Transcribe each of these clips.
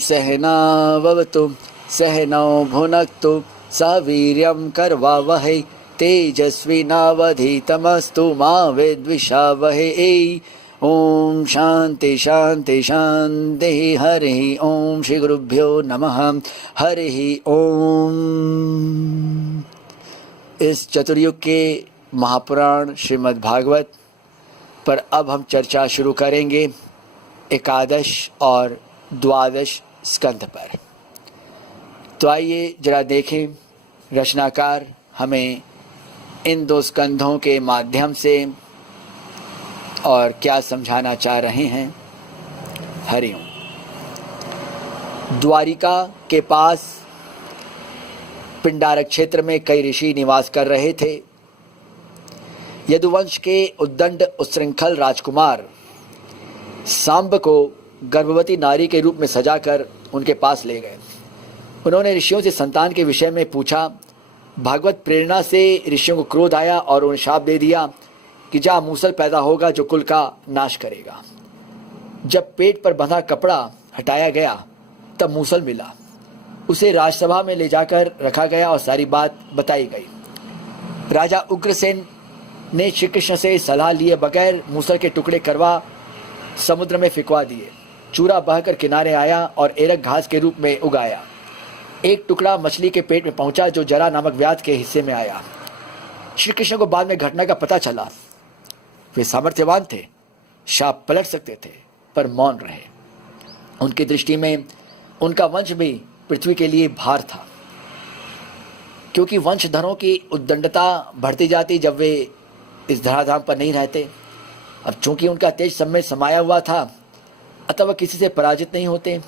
सहनाववतु सहनौ भुनक्तु सह वीर्यं करवावहै तेजस्विनावधीतमस्तु मा विद्विषावहै। ओम शांति शांति शांति। हरि ओम। श्री गुरुभ्यो नमः। हरि ओम। इस चतुर्युग के महापुराण श्रीमद् भागवत पर अब हम चर्चा शुरू करेंगे एकादश और द्वादश स्कंध पर। तो आइए जरा देखें रचनाकार हमें इन दो स्कंधों के माध्यम से और क्या समझाना चाह रहे हैं। हरिओम। द्वारिका के पास पिंडारक क्षेत्र में कई ऋषि निवास कर रहे थे। यदुवंश के उद्दंड उच्छृंखल राजकुमार सांब को गर्भवती नारी के रूप में सजाकर उनके पास ले गए। उन्होंने ऋषियों से संतान के विषय में पूछा। भागवत प्रेरणा से ऋषियों को क्रोध आया और उन्हें शाप दे दिया कि जहाँ मूसल पैदा होगा जो कुल का नाश करेगा। जब पेट पर बंधा कपड़ा हटाया गया तब मूसल मिला। उसे राजसभा में ले जाकर रखा गया और सारी बात बताई गई। राजा उग्रसेन ने श्री कृष्ण से सलाह लिए बगैर मूसल के टुकड़े करवा समुद्र में फिकवा दिए। चूरा बहकर किनारे आया और एरक घास के रूप में उगाया। एक टुकड़ा मछली के पेट में पहुंचा जो जरा नामक व्याध के हिस्से में आया। श्री कृष्ण को बाद में घटना का पता चला। वे सामर्थ्यवान थे, शाप पलट सकते थे, पर मौन रहे। उनकी दृष्टि में उनका वंश भी पृथ्वी के लिए भार था, क्योंकि वंशधरों की उद्दंडता बढ़ती जाती जब वे इस धराधाम पर नहीं रहते। अब चूंकि उनका तेज सब में समाया हुआ था, अतः वह किसी से पराजित नहीं होते।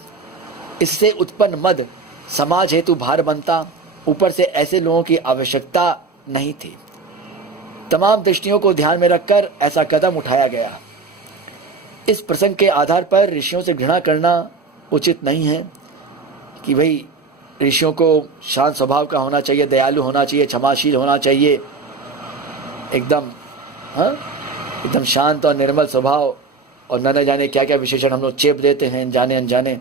इससे उत्पन्न मद समाज हेतु भार बनता। ऊपर से ऐसे लोगों की आवश्यकता नहीं थी। तमाम दृष्टियों को ध्यान में रखकर ऐसा कदम उठाया गया। इस प्रसंग के आधार पर ऋषियों से घृणा करना उचित नहीं है कि भाई ऋषियों को शांत स्वभाव का होना चाहिए, दयालु होना चाहिए, क्षमाशील होना चाहिए, एकदम एकदम शांत और निर्मल स्वभाव, और न जाने क्या क्या विशेषण हम लोग चेप देते हैं जाने अनजाने।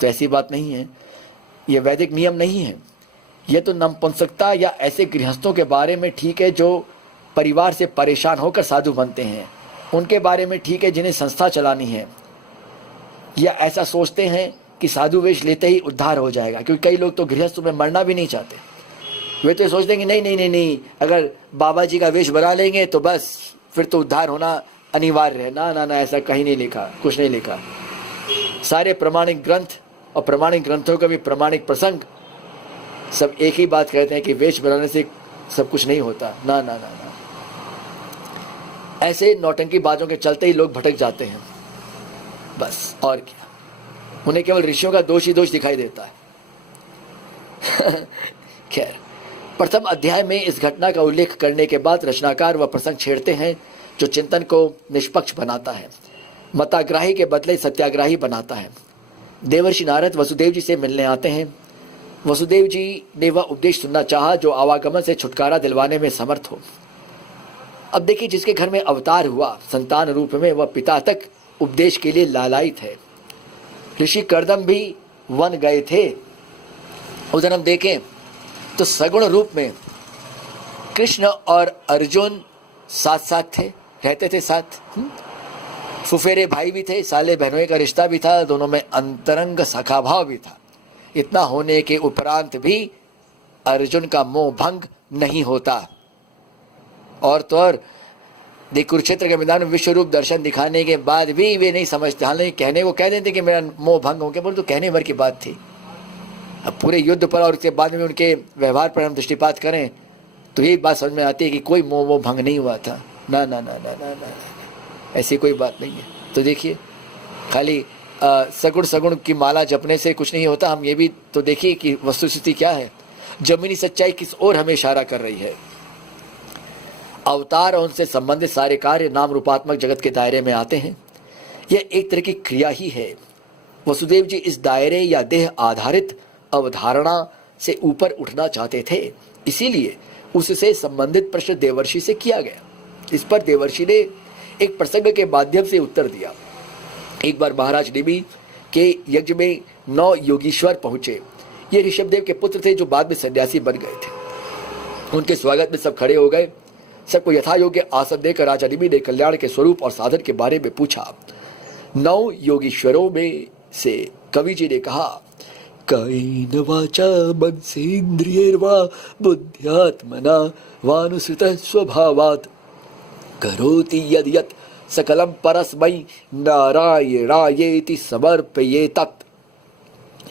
तो ऐसी बात नहीं है, ये वैदिक नियम नहीं है। यह तो नपुंसकता या ऐसे गृहस्थों के बारे में ठीक है जो परिवार से परेशान होकर साधु बनते हैं। उनके बारे में ठीक है जिन्हें संस्था चलानी है, या ऐसा सोचते हैं कि साधु वेश लेते ही उद्धार हो जाएगा। क्योंकि कई लोग तो गृहस्थ में मरना भी नहीं चाहते। वे तो सोचते हैं कि नहीं नहीं नहीं नहीं, अगर बाबा जी का वेश बना लेंगे तो बस फिर तो उद्धार होना अनिवार्य है। ना ना ना, ऐसा कहीं नहीं लिखा, कुछ नहीं लिखा। सारे प्रमाणिक ग्रंथ और प्रमाणिक ग्रंथों का भी प्रमाणिक प्रसंग सब एक ही बात कहते हैं कि वेश बनाने से सब कुछ नहीं होता। ना ना ना ना, ऐसे नौटंकी बातों के चलते ही लोग भटक जाते हैं बस, और क्या। उन्हें केवल ऋषियों का दोष ही दोष दिखाई देता है। खैर, प्रथम अध्याय में इस घटना का उल्लेख करने के बाद रचनाकार वह प्रसंग छेड़ते हैं जो चिंतन को निष्पक्ष बनाता है, मताग्राही के बदले सत्याग्राही बनाता है। देवर्षि नारद वसुदेव जी से मिलने आते हैं। वसुदेव जी ने वह उपदेश सुनना चाहा जो आवागमन से छुटकारा दिलवाने में समर्थ हो। अब देखिए, जिसके घर में अवतार हुआ संतान रूप में, वह पिता तक उपदेश के लिए लालायित है। ऋषि कर्दम भी वन गए थे। उधर हम देखें तो सगुण रूप में कृष्ण और अर्जुन साथ साथ थे, रहते थे साथ। फुफेरे भाई भी थे, साले बहनों का रिश्ता भी था, दोनों में अंतरंग सखा भाव भी था। इतना होने के उपरांत भी अर्जुन का मोह भंग नहीं होता। और तो और कुरुक्षेत्र के मैदान में विश्व रूप दर्शन दिखाने के बाद भी वे नहीं समझते। हालांकि कहने को कह देते कि मेरा मोह भंग हो गया, बोले तो कहने भर की बात थी। अब पूरे युद्ध पर और उसके बाद में उनके व्यवहार पर हम दृष्टिपात करें तो यही बात समझ में आती है कि कोई मोह भंग नहीं हुआ था। ना ना ना ना ना ना, ऐसी कोई बात नहीं है। तो देखिए, खाली सगुण सगुण की माला जपने से कुछ नहीं होता। हम ये भी तो देखिए कि वस्तुस्थिति क्या है, जमीनी सच्चाई किस ओर हमें इशारा कर रही है। अवतार और उनसे संबंधित सारे कार्य नाम रूपात्मक जगत के दायरे में आते हैं। यह एक तरह की क्रिया ही है। वसुदेव जी इस दायरे या देह आधारित अवधारणा से ऊपर उठना चाहते थे, इसीलिए उससे संबंधित प्रश्न देवर्षि से किया गया। इस पर देवर्षि ने एक प्रसंग के माध्यम से उत्तर दिया। एक बार महाराज निमि के यज्ञ में 9 योगीश्वर पहुंचे। ये ऋषभदेव के पुत्र थे जो बाद में सन्यासी बन गए थे। उनके स्वागत में सब खड़े हो गए। सबको यथा योग्य आसन देकर राजा निमि ने कल्याण के स्वरूप और साधन के बारे में पूछा। 9 योगीश्वरों में से कवि जी ने कहा, कायेन वाचा मनसेन्द्रियैर्वा बुद्ध्यात्मना वानुसृतः स्वभावात् करोति यद् यत् सकलं परस्मै नारायणायेति समर्पयेतत्।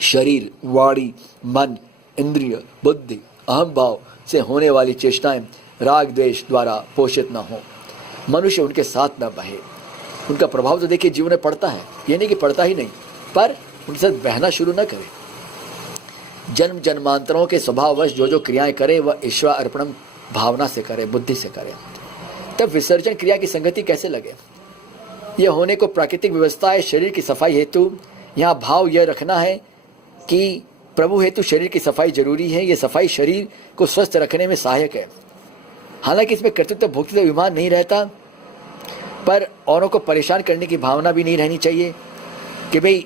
शरीर, वाणी, मन, इंद्रिय, बुद्धि, अहम भाव से होने वाली चेष्टाएं राग द्वेष द्वारा पोषित न हो, मनुष्य उनके साथ न बहे। उनका प्रभाव तो देखिए जीवन में पड़ता है, ये नहीं कि पड़ता ही नहीं, पर उनके साथ बहना शुरू न करे। जन्म जन्मांतरों के स्वभाववश जो जो क्रियाएं करे वह ईश्वर अर्पणम भावना से करे, बुद्धि से करे। तब विसर्जन क्रिया की संगति कैसे लगे? यह होने को प्राकृतिक व्यवस्था है। शरीर की सफाई हेतु यहाँ भाव यह रखना है कि प्रभु हेतु शरीर की सफाई जरूरी है। यह सफाई शरीर को स्वस्थ रखने में सहायक है। हालांकि इसमें कर्तृत्व भोक्तृत्व अभिमान नहीं रहता, पर औरों को परेशान करने की भावना भी नहीं रहनी चाहिए कि भाई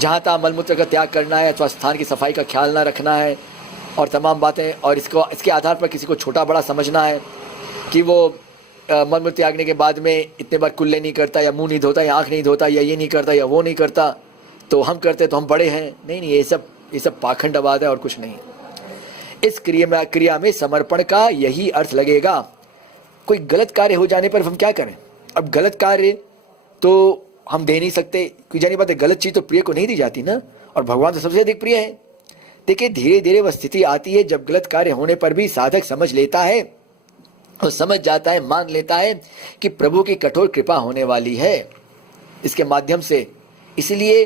जहाँ तहाँ मलमूत्र का त्याग करना है अथवा स्थान की सफाई का ख्याल ना रखना है और तमाम बातें, और इसके आधार पर किसी को छोटा बड़ा समझना है कि वो मलमूत्र त्यागने के बाद में इतने बार कुल्ले नहीं करता या मुंह नहीं धोता या आँख नहीं धोता या ये नहीं करता या वो नहीं करता, तो हम करते तो हम बड़े हैं। नहीं, ये सब पाखंडवाद है और कुछ नहीं। इस क्रिया में समर्पण का यही अर्थ लगेगा। कोई गलत कार्य हो जाने पर हम क्या करें? अब गलत कार्य तो हम दे नहीं सकते, क्योंकि जानी बात है गलत चीज़ तो प्रिय को नहीं दी जाती ना, और भगवान तो सबसे अधिक प्रिय है। देखिए धीरे धीरे वह स्थिति आती है जब गलत कार्य होने पर भी साधक समझ लेता है और समझ जाता है, मान लेता है कि प्रभु की कठोर कृपा होने वाली है इसके माध्यम से। इसलिए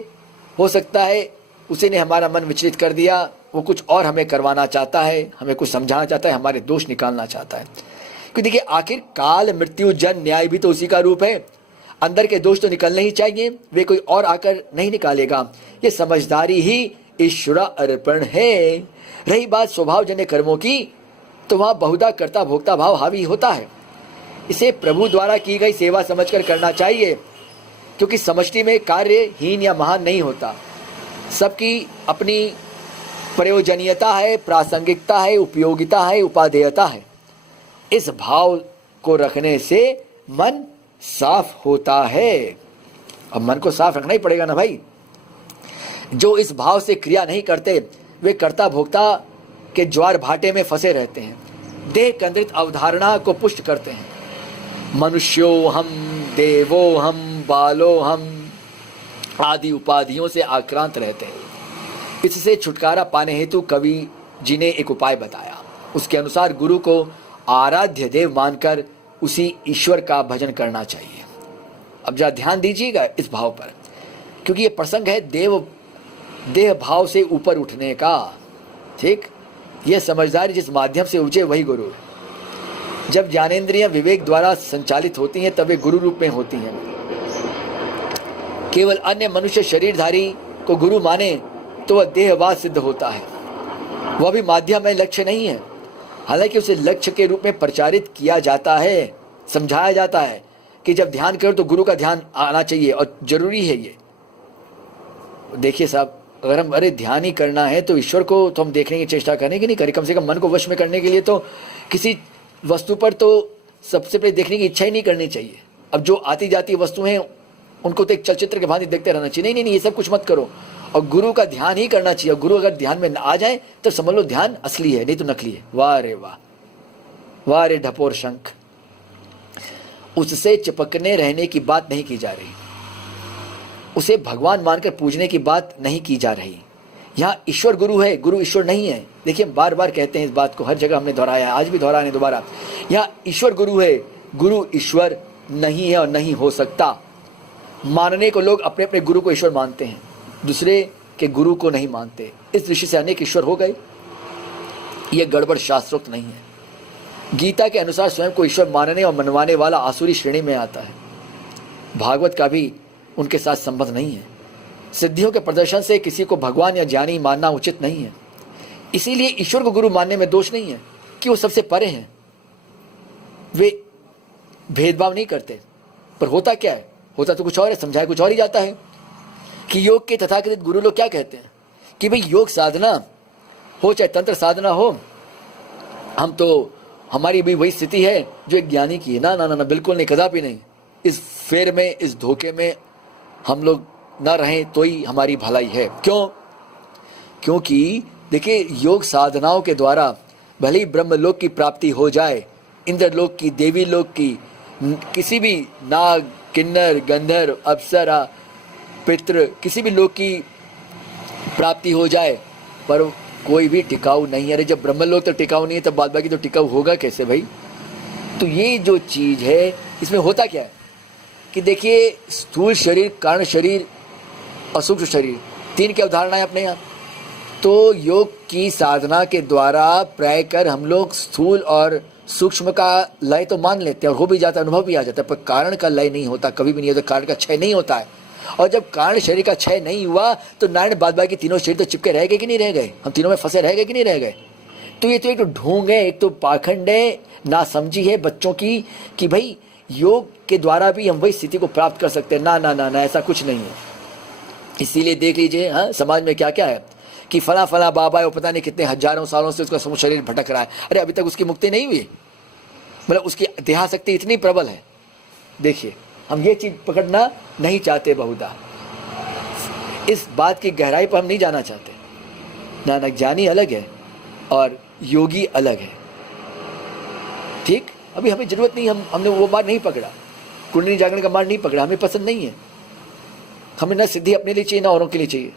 हो सकता है उसी ने हमारा मन विचलित कर दिया, वो कुछ और हमें करवाना चाहता है, हमें कुछ समझाना चाहता है, हमारे दोष निकालना चाहता है। क्योंकि देखिए आखिर काल मृत्यु जन्म न्याय भी तो उसी का रूप है। अंदर के दोष तो निकलने ही चाहिए, वे कोई और आकर नहीं निकालेगा। ये समझदारी ही ईश्वर अर्पण है। रही बात स्वभावजन्य कर्मों की, तो वहाँ बहुधा कर्ता भोक्ता भाव हावी होता है। इसे प्रभु द्वारा की गई सेवा समझकर करना चाहिए, क्योंकि समष्टि में कार्य हीन या महान नहीं होता। सबकी अपनी प्रयोजनीयता है, प्रासंगिकता है, उपयोगिता है, उपादेयता है। इस भाव को रखने से मन साफ होता है। अब मन को साफ रखना ही पड़ेगा ना भाई। जो इस भाव से क्रिया नहीं करते वे कर्ता भोक्ता के ज्वार भाटे में फंसे रहते हैं, देह केंद्रित अवधारणा को पुष्ट करते हैं। मनुष्यो हम, देवो हम, बालो हम आदि उपाधियों से आक्रांत रहते हैं। इससे छुटकारा पाने हेतु कवि जी ने एक उपाय बताया। उसके अनुसार गुरु को आराध्य देव मानकर उसी ईश्वर का भजन करना चाहिए। अब जरा ध्यान दीजिएगा इस भाव पर, क्योंकि ये प्रसंग है देह भाव से ऊपर उठने का। ठीक, यह समझदारी जिस माध्यम से ऊंचे वही गुरु है। जब ज्ञानेंद्रियां विवेक द्वारा संचालित होती हैं तब वे गुरु रूप में होती हैं। केवल अन्य मनुष्य शरीरधारी को गुरु माने तो वह देहवाद सिद्ध होता है। वह भी माध्यम है, लक्ष्य नहीं है। हालांकि उसे लक्ष्य के रूप में प्रचारित किया जाता है, समझाया जाता है कि जब ध्यान करो तो गुरु का ध्यान आना चाहिए और जरूरी है ये। देखिए साहब, अगर हम ध्यान ही करना है तो ईश्वर को तो हम देखने की चेष्टा करने की नहीं करें। कम से कम मन को वश में करने के लिए तो किसी वस्तु पर तो सबसे पहले देखने की इच्छा ही नहीं करनी चाहिए। अब जो आती जाती वस्तुएं हैं उनको तो एक चलचित्र के भांति देखते रहना चाहिए। नहीं, ये सब कुछ मत करो, और गुरु का ध्यान ही करना चाहिए। गुरु अगर ध्यान में आ जाए तो समझ लो ध्यान असली है, नहीं तो नकली है। वाह रे वाह, वाह रे ढपोर शंख। उससे चिपकने रहने की बात नहीं की जा रही, उसे भगवान मानकर पूजने की बात नहीं की जा रही। यहाँ ईश्वर गुरु है, गुरु ईश्वर नहीं है। देखिए बार बार कहते हैं इस बात को, हर जगह हमने दोहराया, आज भी दोहराने दोबारा। यहाँ ईश्वर गुरु है, गुरु ईश्वर नहीं है और नहीं हो सकता। मानने को लोग अपने अपने गुरु को ईश्वर मानते हैं, दूसरे के गुरु को नहीं मानते। इस दृष्टि से अनेक ईश्वर हो गए। यह गड़बड़ शास्त्रोक्त नहीं है। गीता के अनुसार स्वयं को ईश्वर मानने और मनवाने वाला आसुरी श्रेणी में आता है। भागवत का भी उनके साथ संबंध नहीं है। सिद्धियों के प्रदर्शन से किसी को भगवान या ज्ञानी मानना उचित नहीं है। इसीलिए ईश्वर को गुरु मानने में दोष नहीं है कि वो सबसे परे हैं, वे भेदभाव नहीं करते। पर होता क्या है, होता तो कुछ और है, समझाया कुछ और ही जाता है। कि योग के तथाकथित गुरु लोग क्या कहते हैं कि भाई योग साधना हो चाहे तंत्र साधना हो, हम तो हमारी भी वही स्थिति है जो एक ज्ञानी की है। ना ना ना, ना बिल्कुल नहीं, कदापि नहीं। इस फेर में, इस धोखे में हम लोग ना रहें तो ही हमारी भलाई है। क्यों? क्योंकि देखिए, योग साधनाओं के द्वारा भले ही ब्रह्मलोक की प्राप्ति हो जाए, इंद्रलोक की, देवी लोक की, किसी भी नाग, किन्नर, गंधर्व, अप्सरा, पितृ, किसी भी लोक की प्राप्ति हो जाए, पर कोई भी टिकाऊ नहीं है। अरे जब ब्रह्मलोक तो टिकाऊ नहीं है, तब बाद बाकी तो टिकाऊ होगा कैसे भाई? तो ये जो चीज़ है, इसमें होता क्या है कि देखिए, स्थूल शरीर, कारण शरीर और सूक्ष्म शरीर, तीन की अवधारणा है अपने यहाँ। तो योग की साधना के द्वारा प्राय कर हम लोग स्थूल और सूक्ष्म का लय तो मान लेते हैं और हो भी जाता है, अनुभव भी आ जाता है, पर कारण का लय नहीं होता, कभी भी नहीं होता, कारण का क्षय नहीं होता है। और जब कारण शरीर का क्षय नहीं हुआ तो नारायण बाद बाकी तीनों शरीर तो चिपके रह गए कि नहीं रह गए? हम तीनों में फंसे रह गए कि नहीं रह गए? तो ये तो एक तो ढोंग है, एक तो पाखंड है, ना समझी है बच्चों की कि भाई योग के द्वारा भी हम वही स्थिति को प्राप्त कर सकते हैं। ना ना ना ना, ऐसा कुछ नहीं है। इसीलिए देख लीजिए, हाँ, समाज में क्या क्या है कि फला फला बाबा है, वो पता नहीं कितने हजारों सालों से उसका शरीर भटक रहा है। अरे अभी तक उसकी मुक्ति नहीं हुई, मतलब उसकी देहाशक्ति इतनी प्रबल है। देखिए, हम ये चीज़ पकड़ना नहीं चाहते बहुधा, इस बात की गहराई पर हम नहीं जाना चाहते। नानक ज्ञानी अलग है और योगी अलग है, ठीक? अभी हमें ज़रूरत नहीं, हमने वो बात नहीं पकड़ा, कुंडली जागरण का मार्ग नहीं पकड़ा, हमें पसंद नहीं है। हमें ना सिद्धि अपने लिए चाहिए ना औरों के लिए चाहिए,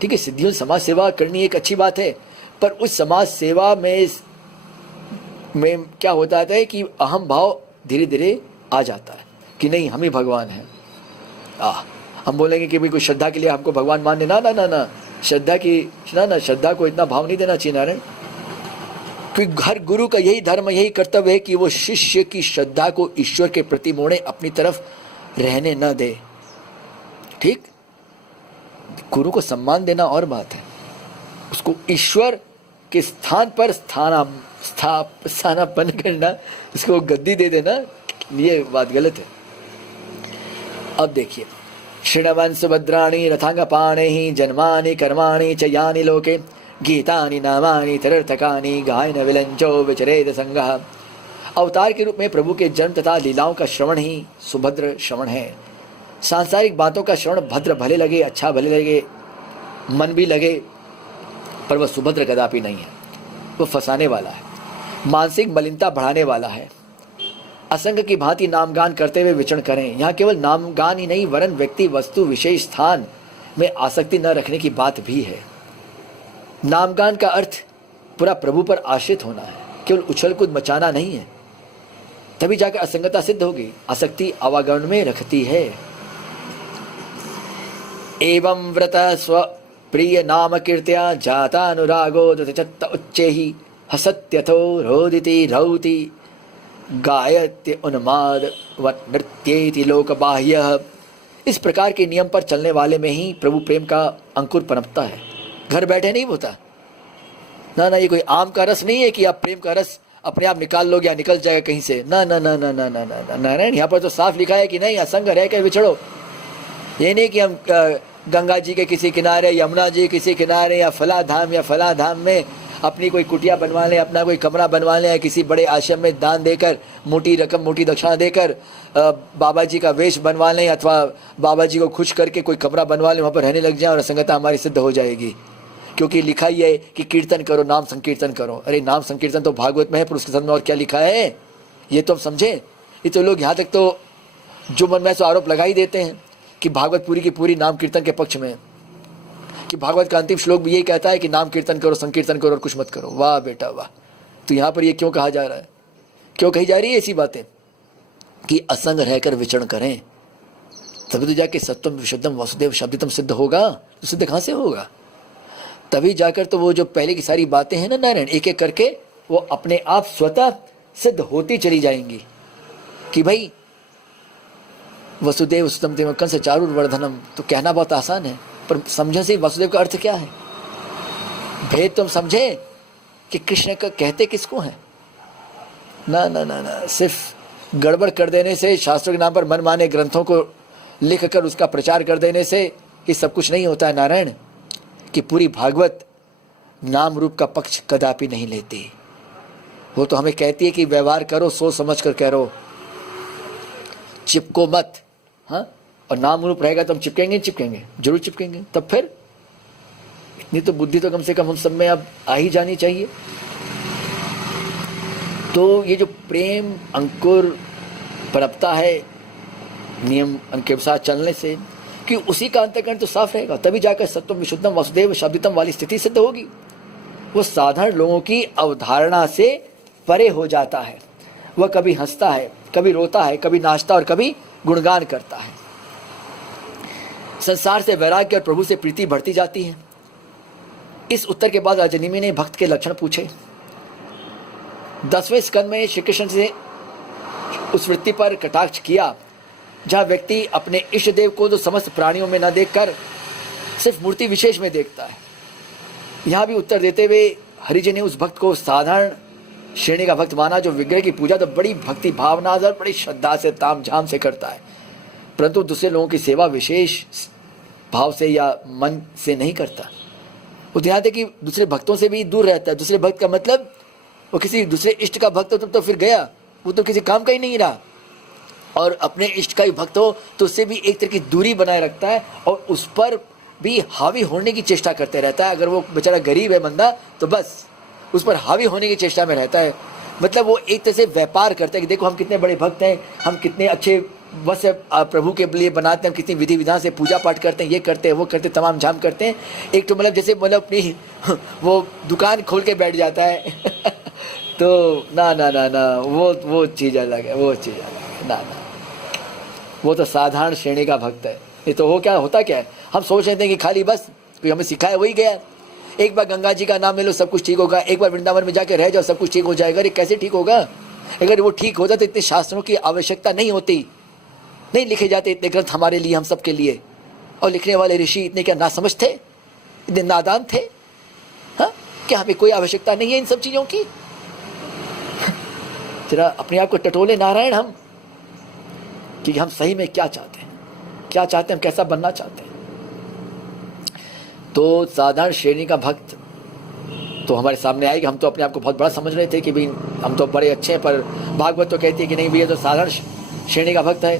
ठीक है? सिद्धियों समाज सेवा करनी एक अच्छी बात है, पर उस समाज सेवा में क्या होता है कि अहम भाव धीरे धीरे आ जाता है कि नहीं, हम ही भगवान हैं। हम बोलेंगे कि भाई कोई श्रद्धा के लिए हमको भगवान मानने, ना ना ना ना, श्रद्धा की ना, श्रद्धा को इतना भाव नहीं देना चाहिए नारायण। क्योंकि हर गुरु का यही धर्म, यही कर्तव्य है कि वो शिष्य की श्रद्धा को ईश्वर के प्रति मोड़े, अपनी तरफ रहने न दे, ठीक? गुरु को सम्मान देना और बात है, उसको ईश्वर के स्थान पर स्थानापन्न करना, उसको गद्दी दे देना, ये बात गलत है। अब देखिए, शृण्वन् सुभद्राणि रथांगपाणिः जन्मानि कर्माणि च यानि लोके गीतानि नामानि तदर्थकानि गायन विलंचो विचरेद संगः। अवतार के रूप में प्रभु के जन्म तथा लीलाओं का श्रवण ही सुभद्र श्रवण है। सांसारिक बातों का श्रवण भद्र भले लगे, अच्छा भले लगे, मन भी लगे, पर वह सुभद्र कदापि नहीं है। वह फंसाने वाला है, मानसिक मलिनता बढ़ाने वाला है। असंग की भांति नामगान करते हुए विचरण करें। यहाँ केवल नामगान ही नहीं, वरन व्यक्ति, वस्तु, विशेष स्थान में आसक्ति न रखने की बात भी है। नामगान का अर्थ पूरा प्रभु पर आश्रित होना है, केवल उछल कूद मचाना नहीं है, तभी जाकर असंगता सिद्ध होगी। आसक्ति आवागमन में रखती है। एवं व्रत स्व प्रिय नाम कीर्त्या जाता अनुरागो दत्त उच्चैहि हसत्यथो रोदिति रौति गायत्य उन्माद व नृत्येति लोक बाह्य। इस प्रकार के नियम पर चलने वाले में ही प्रभु प्रेम का अंकुर पनपता है, घर बैठे नहीं होता। ना ना, ये कोई आम का रस नहीं है कि आप प्रेम का रस अपने आप निकाल लोगे या निकल जाएगा कहीं से। ना ना ना ना ना ना ना नारायण, यहाँ पर तो साफ लिखा है कि नहीं, असंग रह कर विछड़ो। ये नहीं कि हम गंगा जी के किसी किनारे, यमुना जी के किसी किनारे, या फला धाम में अपनी कोई कुटिया बनवा लें, अपना कोई कमरा बनवा लें, या किसी बड़े आश्रम में दान देकर, मोटी रकम, मोटी दक्षिणा देकर बाबा जी का वेश बनवा लें, अथवा बाबा जी को खुश करके कोई कमरा बनवा लें, वहाँ पर रहने लग जाएं और असंगता हमारी सिद्ध हो जाएगी। क्योंकि लिखा ही है कि कीर्तन करो, नाम संकीर्तन करो। अरे नाम संकीर्तन तो भागवत में है, पर उसके साथ में और क्या लिखा है ये तो हम समझें। ये तो लोग यहाँ तक तो जो मन में से आरोप लगा ही देते हैं कि भागवत पूरी की पूरी नाम कीर्तन के पक्ष में, कि भागवत का अंतिम श्लोक भी यही कहता है कि नाम कीर्तन करो, संकीर्तन करो और कुछ मत करो। वाह बेटा वाह। तो यहाँ पर ये क्यों कहा जा रहा है, क्यों कही जा रही है ऐसी बातें कि असंग रहकर विचरण करें, तभी तो जाके सत्यम विशुद्धम वासुदेव शब्दितम सिद्ध होगा। तो सिद्ध कहाँ से होगा? तभी जाकर तो वो जो पहले की सारी बातें हैं ना नारायण, एक एक करके वो अपने आप स्वतः सिद्ध होती चली जाएंगी कि भाई वसुदेव सुतम देव कंस चारुर्वर्धनम। तो कहना बहुत आसान है, पर समझे से वासुदेव का अर्थ क्या है, भेद तुम समझे कि कृष्ण का कहते किसको है। ना ना ना ना, सिर्फ गड़बड़ कर देने से, शास्त्रों के नाम पर मनमाने ग्रंथों को लिख कर उसका प्रचार कर देने से ये सब कुछ नहीं होता है नारायण, कि पूरी भागवत नाम रूप का पक्ष कदापि नहीं लेती। वो तो हमें कहती है कि व्यवहार करो, सोच समझ कर करो, चिपको मत। हाँ, और नाम रूप रहेगा तो हम चिपकेंगे, चिपकेंगे जरूर चिपकेंगे। तब फिर इतनी तो बुद्धि तो कम से कम हम सब में अब आ ही जानी चाहिए। तो ये जो प्रेम अंकुर पनपता है नियम के अनुसार चलने से, कि उसी का अंतःकरण तो साफ रहेगा, तभी जाकर सत्वम विशुद्धम वासुदेव शब्दितम वाली स्थिति सिद्ध होगी। वो साधारण लोगों की अवधारणा से परे हो जाता है। वह कभी हंसता है, कभी रोता है, कभी नाचता और कभी गुणगान करता है। संसार से वैराग्य और प्रभु से प्रीति बढ़ती जाती है। इस उत्तर के बाद राजनीमी ने भक्त के लक्षण पूछे। 10वें स्कंद में श्री कृष्ण से उस वृत्ति पर कटाक्ष किया जहाँ व्यक्ति अपने इष्ट देव को तो समस्त प्राणियों में न देखकर सिर्फ मूर्ति विशेष में देखता है। यहाँ भी उत्तर देते हुए हरि जी ने उस भक्त को साधारण श्रेणी का भक्त माना, जो विग्रह की पूजा तो बड़ी भक्ति भावना और बड़ी श्रद्धा से ताम झाम से करता है, परंतु दूसरे लोगों की सेवा विशेष भाव से या मन से नहीं करता। वो ध्यान दे कि दूसरे भक्तों से भी दूर रहता है। दूसरे भक्त का मतलब वो किसी दूसरे इष्ट का भक्त हो तो फिर गया, वो तो किसी काम का ही नहीं रहा। और अपने इष्ट का ही भक्त हो तो उससे भी एक तरह की दूरी बनाए रखता है और उस पर भी हावी होने की चेष्टा करते रहता है। अगर वो बेचारा गरीब है बंदा तो बस उस पर हावी होने की चेष्टा में रहता है। मतलब वो एक तरह से व्यापार करता है कि देखो हम कितने बड़े भक्त हैं, हम कितने अच्छे बस प्रभु के लिए बनाते हैं, हम कितनी विधि विधान से पूजा पाठ करते हैं, ये करते हैं वो करते हैं, तमाम झाम करते हैं। एक तो मतलब जैसे मतलब अपनी वो दुकान खोल के बैठ जाता है तो ना ना ना ना वो चीज़ अलग है, वो चीज़ अलग है, ना ना, वो तो साधारण श्रेणी का भक्त है। ये तो वो क्या होता क्या है, हम सोच रहे थे कि खाली बस कोई हमें सिखाया वही गया। एक बार गंगा जी का नाम ले लो सब कुछ ठीक होगा, एक बार वृंदावन में जाके रह जाओ सब कुछ ठीक हो जाएगा। अरे कैसे ठीक होगा? अगर वो ठीक होता तो इतने शास्त्रों की आवश्यकता नहीं होती, नहीं लिखे जाते इतने ग्रंथ हमारे लिए, हम सब के लिए। और लिखने वाले ऋषि इतने क्या नासमझ थे, इतने नादान थे? हाँ, क्या हमें कोई आवश्यकता नहीं है इन सब चीज़ों की? जरा अपने आप को टटोले नारायण हम, कि हम सही में क्या चाहते हैं, क्या चाहते हैं, हम कैसा बनना चाहते हैं। तो साधारण श्रेणी का भक्त तो हमारे सामने आएगा। हम तो अपने आप को बहुत बड़ा समझ रहे थे कि भाई हम तो बड़े अच्छे हैं, पर भागवत तो कहती है कि नहीं भैया तो साधारण श्रेणी का भक्त है।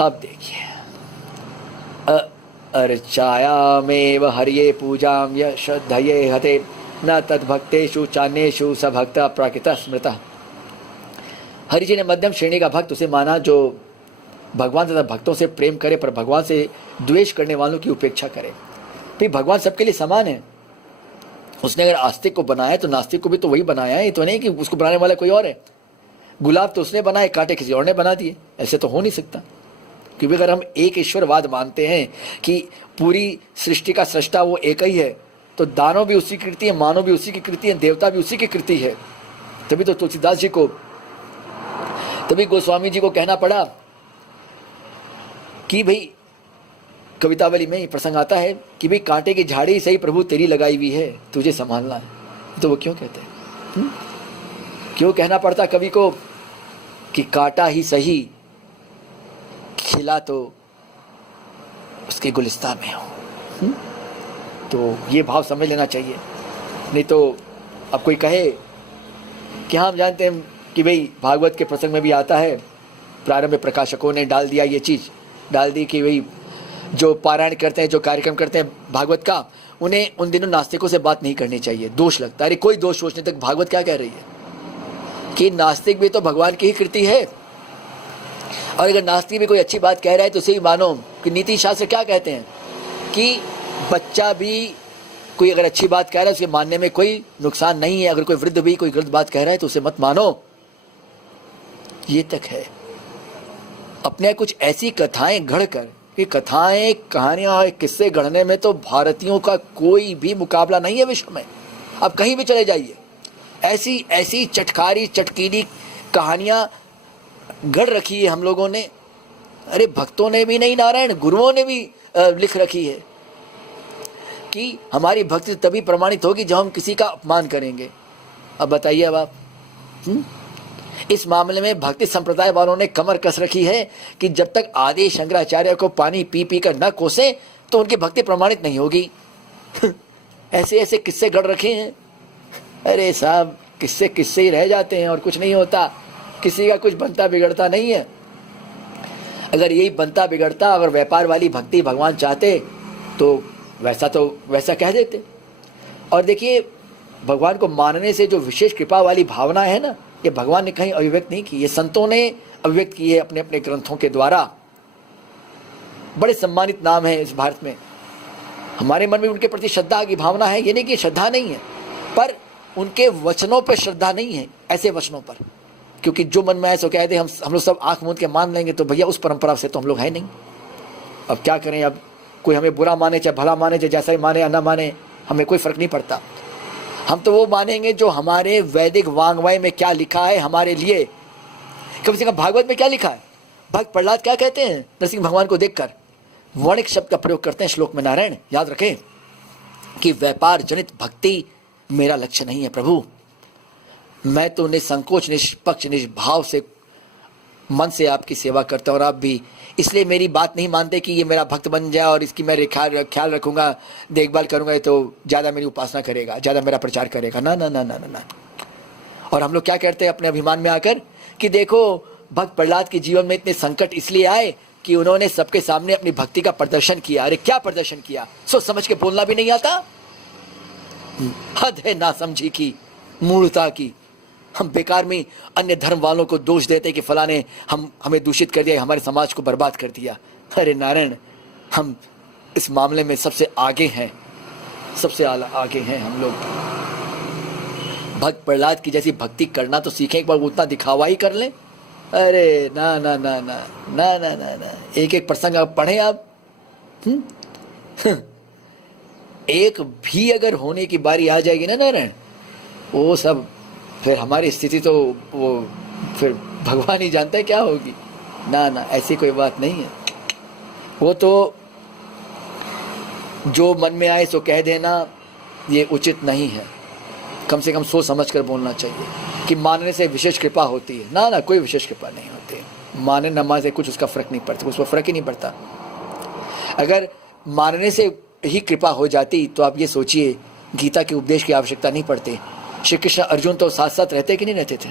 अब देखिए, अर्चायामेव हरिये पूजाम य श्रद्धये हते न तद्भक्तेषु चान्येषु स भक्त प्राकृतः स्मृतः। हरि जी ने मध्यम श्रेणी का भक्त उसे माना जो भगवान तथा भक्तों से प्रेम करे पर भगवान से द्वेष करने वालों की उपेक्षा करे। भाई भगवान सबके लिए समान है। उसने अगर आस्तिक को बनाया तो नास्तिक को भी तो वही बनाया है। ये तो नहीं कि उसको बनाने वाला कोई और है। गुलाब तो उसने बनाए, कांटे किसी और ने बना दिए, ऐसे तो हो नहीं सकता। क्योंकि अगर हम एक ईश्वरवाद मानते हैं कि पूरी सृष्टि का सृष्टा वो एक ही है, तो दानव भी उसी की कृति है, मानव भी उसी की कृति है, देवता भी उसी की कृति है। तभी तो तुलसीदास जी को, तभी गोस्वामी जी को कहना पड़ा कि भाई कवितावली में प्रसंग आता है कि भाई कांटे की झाड़ी सही प्रभु तेरी लगाई हुई है, तुझे संभालना है। तो वो क्यों कहते हैं? क्यों कहना पड़ता कवि को कि कांटा ही सही, खिला तो उसके गुलिस्तान में हो। तो ये भाव समझ लेना चाहिए। नहीं तो अब कोई कहे कि हम जानते हैं कि भाई भागवत के प्रसंग में भी आता है, प्रारंभ में प्रकाशकों ने डाल दिया, ये चीज़ डाल दी कि भाई जो पारायण करते हैं, जो कार्यक्रम करते हैं भागवत का, उन्हें उन दिनों नास्तिकों से बात नहीं करनी चाहिए, दोष लगता है। अरे कोई दोष सोचने तक भागवत क्या कह रही है कि नास्तिक भी तो भगवान की ही कृति है। और अगर नास्तिक भी कोई अच्छी बात कह रहा है तो उसे ही मानो। कि नीति शास्त्र क्या कहते हैं कि बच्चा भी कोई अगर अच्छी बात कह रहा है उसे मानने में कोई नुकसान नहीं है। अगर कोई वृद्ध भी कोई गलत बात कह रहा है तो उसे मत मानो। ये तक है। अपने कुछ ऐसी कथाएं गढ़कर, कि कथाएं कहानियां और किस्से गढ़ने में तो भारतीयों का कोई भी मुकाबला नहीं है विश्व में। अब कहीं भी चले जाइए, ऐसी ऐसी चटखारी चटकीली कहानियां गढ़ रखी है हम लोगों ने। अरे भक्तों ने भी नहीं नारायण, गुरुओं ने भी लिख रखी है कि हमारी भक्ति तभी प्रमाणित होगी जब हम किसी का अपमान करेंगे। अब बताइए अब आप, इस मामले में भक्ति संप्रदाय वालों ने कमर कस रखी है कि जब तक आदि शंकराचार्य को पानी पी पी कर न कोसे तो उनकी भक्ति प्रमाणित नहीं होगी। ऐसे ऐसे किस्से गढ़ रखे हैं। अरे साहब, किस्से किस्से ही रह जाते हैं और कुछ नहीं होता। किसी का कुछ बनता बिगड़ता नहीं है। अगर यही बनता बिगड़ता, अगर व्यापार वाली भक्ति भगवान चाहते तो वैसा कह देते। और देखिए, भगवान को मानने से जो विशेष कृपा वाली भावना है ना, ये भगवान ने कहीं अभिव्यक्त नहीं की, ये संतों ने अभिव्यक्त की है अपने अपने ग्रंथों के द्वारा। बड़े सम्मानित नाम है इस भारत में। हमारे मन में उनके प्रति श्रद्धा की भावना है, ये नहीं कि श्रद्धा नहीं है, पर उनके वचनों पर श्रद्धा नहीं है, ऐसे वचनों पर। क्योंकि जो मन में आए सो कहते हम लोग सब आंख मूंद के मान लेंगे, तो भैया उस परंपरा से तो हम लोग है नहीं। अब क्या करें, अब कोई हमें बुरा माने चाहे भला माने, चाहे जैसा ही माने या ना माने, हमें कोई फर्क नहीं पड़ता। हम तो वो मानेंगे जो हमारे वैदिक वांग्मय में क्या लिखा है हमारे लिए। कम से कम भागवत में क्या लिखा है? भक्त प्रहलाद क्या कहते हैं नरसिंह भगवान को देखकर? वर्णिक शब्द का प्रयोग करते हैं श्लोक में। नारायण, याद रखें कि व्यापार जनित भक्ति मेरा लक्ष्य नहीं है प्रभु। मैं तो निसंकोच, निष्पक्ष, निष्भाव से मन से आपकी सेवा करता हूँ, और आप भी इसलिए मेरी बात नहीं मानते कि ये मेरा भक्त बन जाए और इसकी मैं ख्याल रखूंगा, देखभाल करूंगा, तो ज़्यादा मेरी उपासना करेगा, ज़्यादा मेरा प्रचार करेगा। ना ना ना ना ना। और हम लोग क्या करते हैं अपने अभिमान में आकर कि देखो भक्त प्रहलाद के जीवन में इतने संकट इसलिए आए कि उन्होंने सबके सामने अपनी भक्ति का प्रदर्शन किया। अरे क्या प्रदर्शन किया? सोच समझ के बोलना भी नहीं आता। हद है ना समझी की, मूढ़ता की। हम बेकार में अन्य धर्म वालों को दोष देते कि फलाने हमें दूषित कर दिया, हमारे समाज को बर्बाद कर दिया। अरे नारायण, हम इस मामले में सबसे आगे हैं, सबसे आगे हैं हम लोग। भक्त प्रहलाद की जैसी भक्ति करना तो सीखें, एक बार उतना दिखावा ही कर लें। अरे ना ना ना ना ना ना ना ना, एक एक प्रसंग आप पढ़ें आप। एक भी अगर होने की बारी आ जाएगी ना नारायण, वो सब फिर हमारी स्थिति तो वो फिर भगवान ही जानता है क्या होगी। ना ना, ऐसी कोई बात नहीं है। वो तो जो मन में आए सो कह देना, ये उचित नहीं है। कम से कम सोच समझ कर बोलना चाहिए कि मानने से विशेष कृपा होती है। ना ना, कोई विशेष कृपा नहीं होती। माने न माने से कुछ उसका फर्क नहीं पड़ता, उसको फर्क ही नहीं पड़ता। अगर मानने से ही कृपा हो जाती तो आप ये सोचिए, गीता के उपदेश की आवश्यकता नहीं पड़ती। श्री कृष्ण अर्जुन तो साथ साथ रहते कि नहीं रहते थे?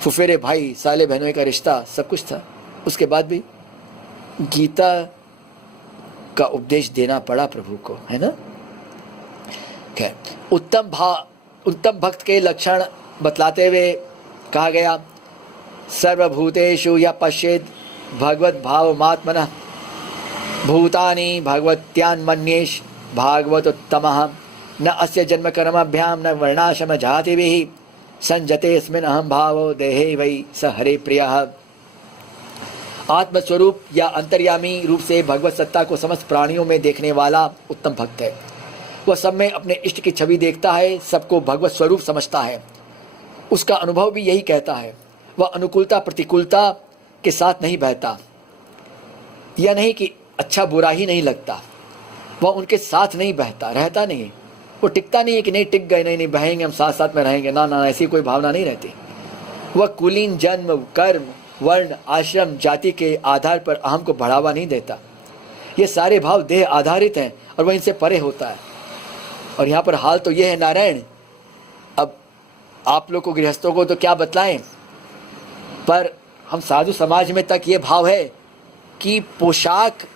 फुफेरे भाई, साले बहनों का रिश्ता, सब कुछ था। उसके बाद भी गीता का उपदेश देना पड़ा प्रभु को, है ना। खैर, उत्तम भक्त के लक्षण बतलाते हुए कहा गया, सर्वभूतेषु या पश्येद भगवत भावमात्मनः भूतानि भगवत्यान्मन्येष भागवतोत्तमः न अस्य जन्म कर्मभ्याम न वर्णाश्रम जातिभिः संजते अस्मिन् अहम भावो देहे वै स हरे प्रियः। आत्मस्वरूप या अंतर्यामी रूप से भगवत सत्ता को समस्त प्राणियों में देखने वाला उत्तम भक्त है। वह सब में अपने इष्ट की छवि देखता है, सबको भगवत स्वरूप समझता है। उसका अनुभव भी यही कहता है। वह अनुकूलता प्रतिकूलता के साथ नहीं बहता। यह नहीं कि अच्छा बुरा ही नहीं लगता, वह उनके साथ नहीं बहता, रहता नहीं। वो टिकता नहीं है कि नहीं टिक गए, नहीं बहेंगे, हम साथ साथ में रहेंगे। ना ना, ऐसी कोई भावना नहीं रहती। वह कुलीन जन्म, कर्म, वर्ण, आश्रम, जाति के आधार पर अहम को बढ़ावा नहीं देता। ये सारे भाव देह आधारित हैं और वह इनसे परे होता है। और यहाँ पर हाल तो ये है नारायण, अब आप लोग को गृहस्थों को तो क्या बतलाएं, पर हम साधु समाज में तक ये भाव है कि पोशाक,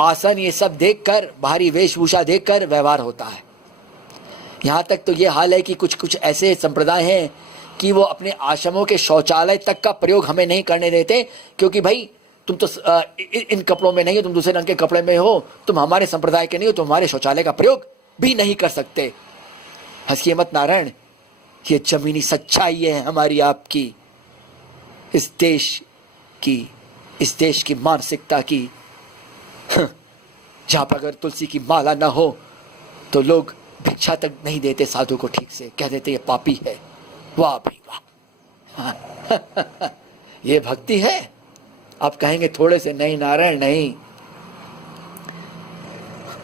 आसन, ये सब देखकर, बाहरी वेशभूषा देखकर व्यवहार होता है। यहाँ तक तो ये हाल है कि कुछ कुछ ऐसे संप्रदाय हैं कि वो अपने आश्रमों के शौचालय तक का प्रयोग हमें नहीं करने देते, क्योंकि भाई तुम तो इन कपड़ों में नहीं हो, तुम दूसरे रंग के कपड़े में हो, तुम हमारे संप्रदाय के नहीं हो, तुम हमारे शौचालय का प्रयोग भी नहीं कर सकते। हंसिए मत नारायण, ये जमीनी सच्चाई है हमारी आपकी, इस देश की मानसिकता की। जहाँ पर अगर तुलसी की माला ना हो तो लोग भिक्षा तक नहीं देते साधु को, ठीक से कह देते ये पापी है। वाह भाई वाह। ये भक्ति है? आप कहेंगे थोड़े से, नहीं नारायण नहीं।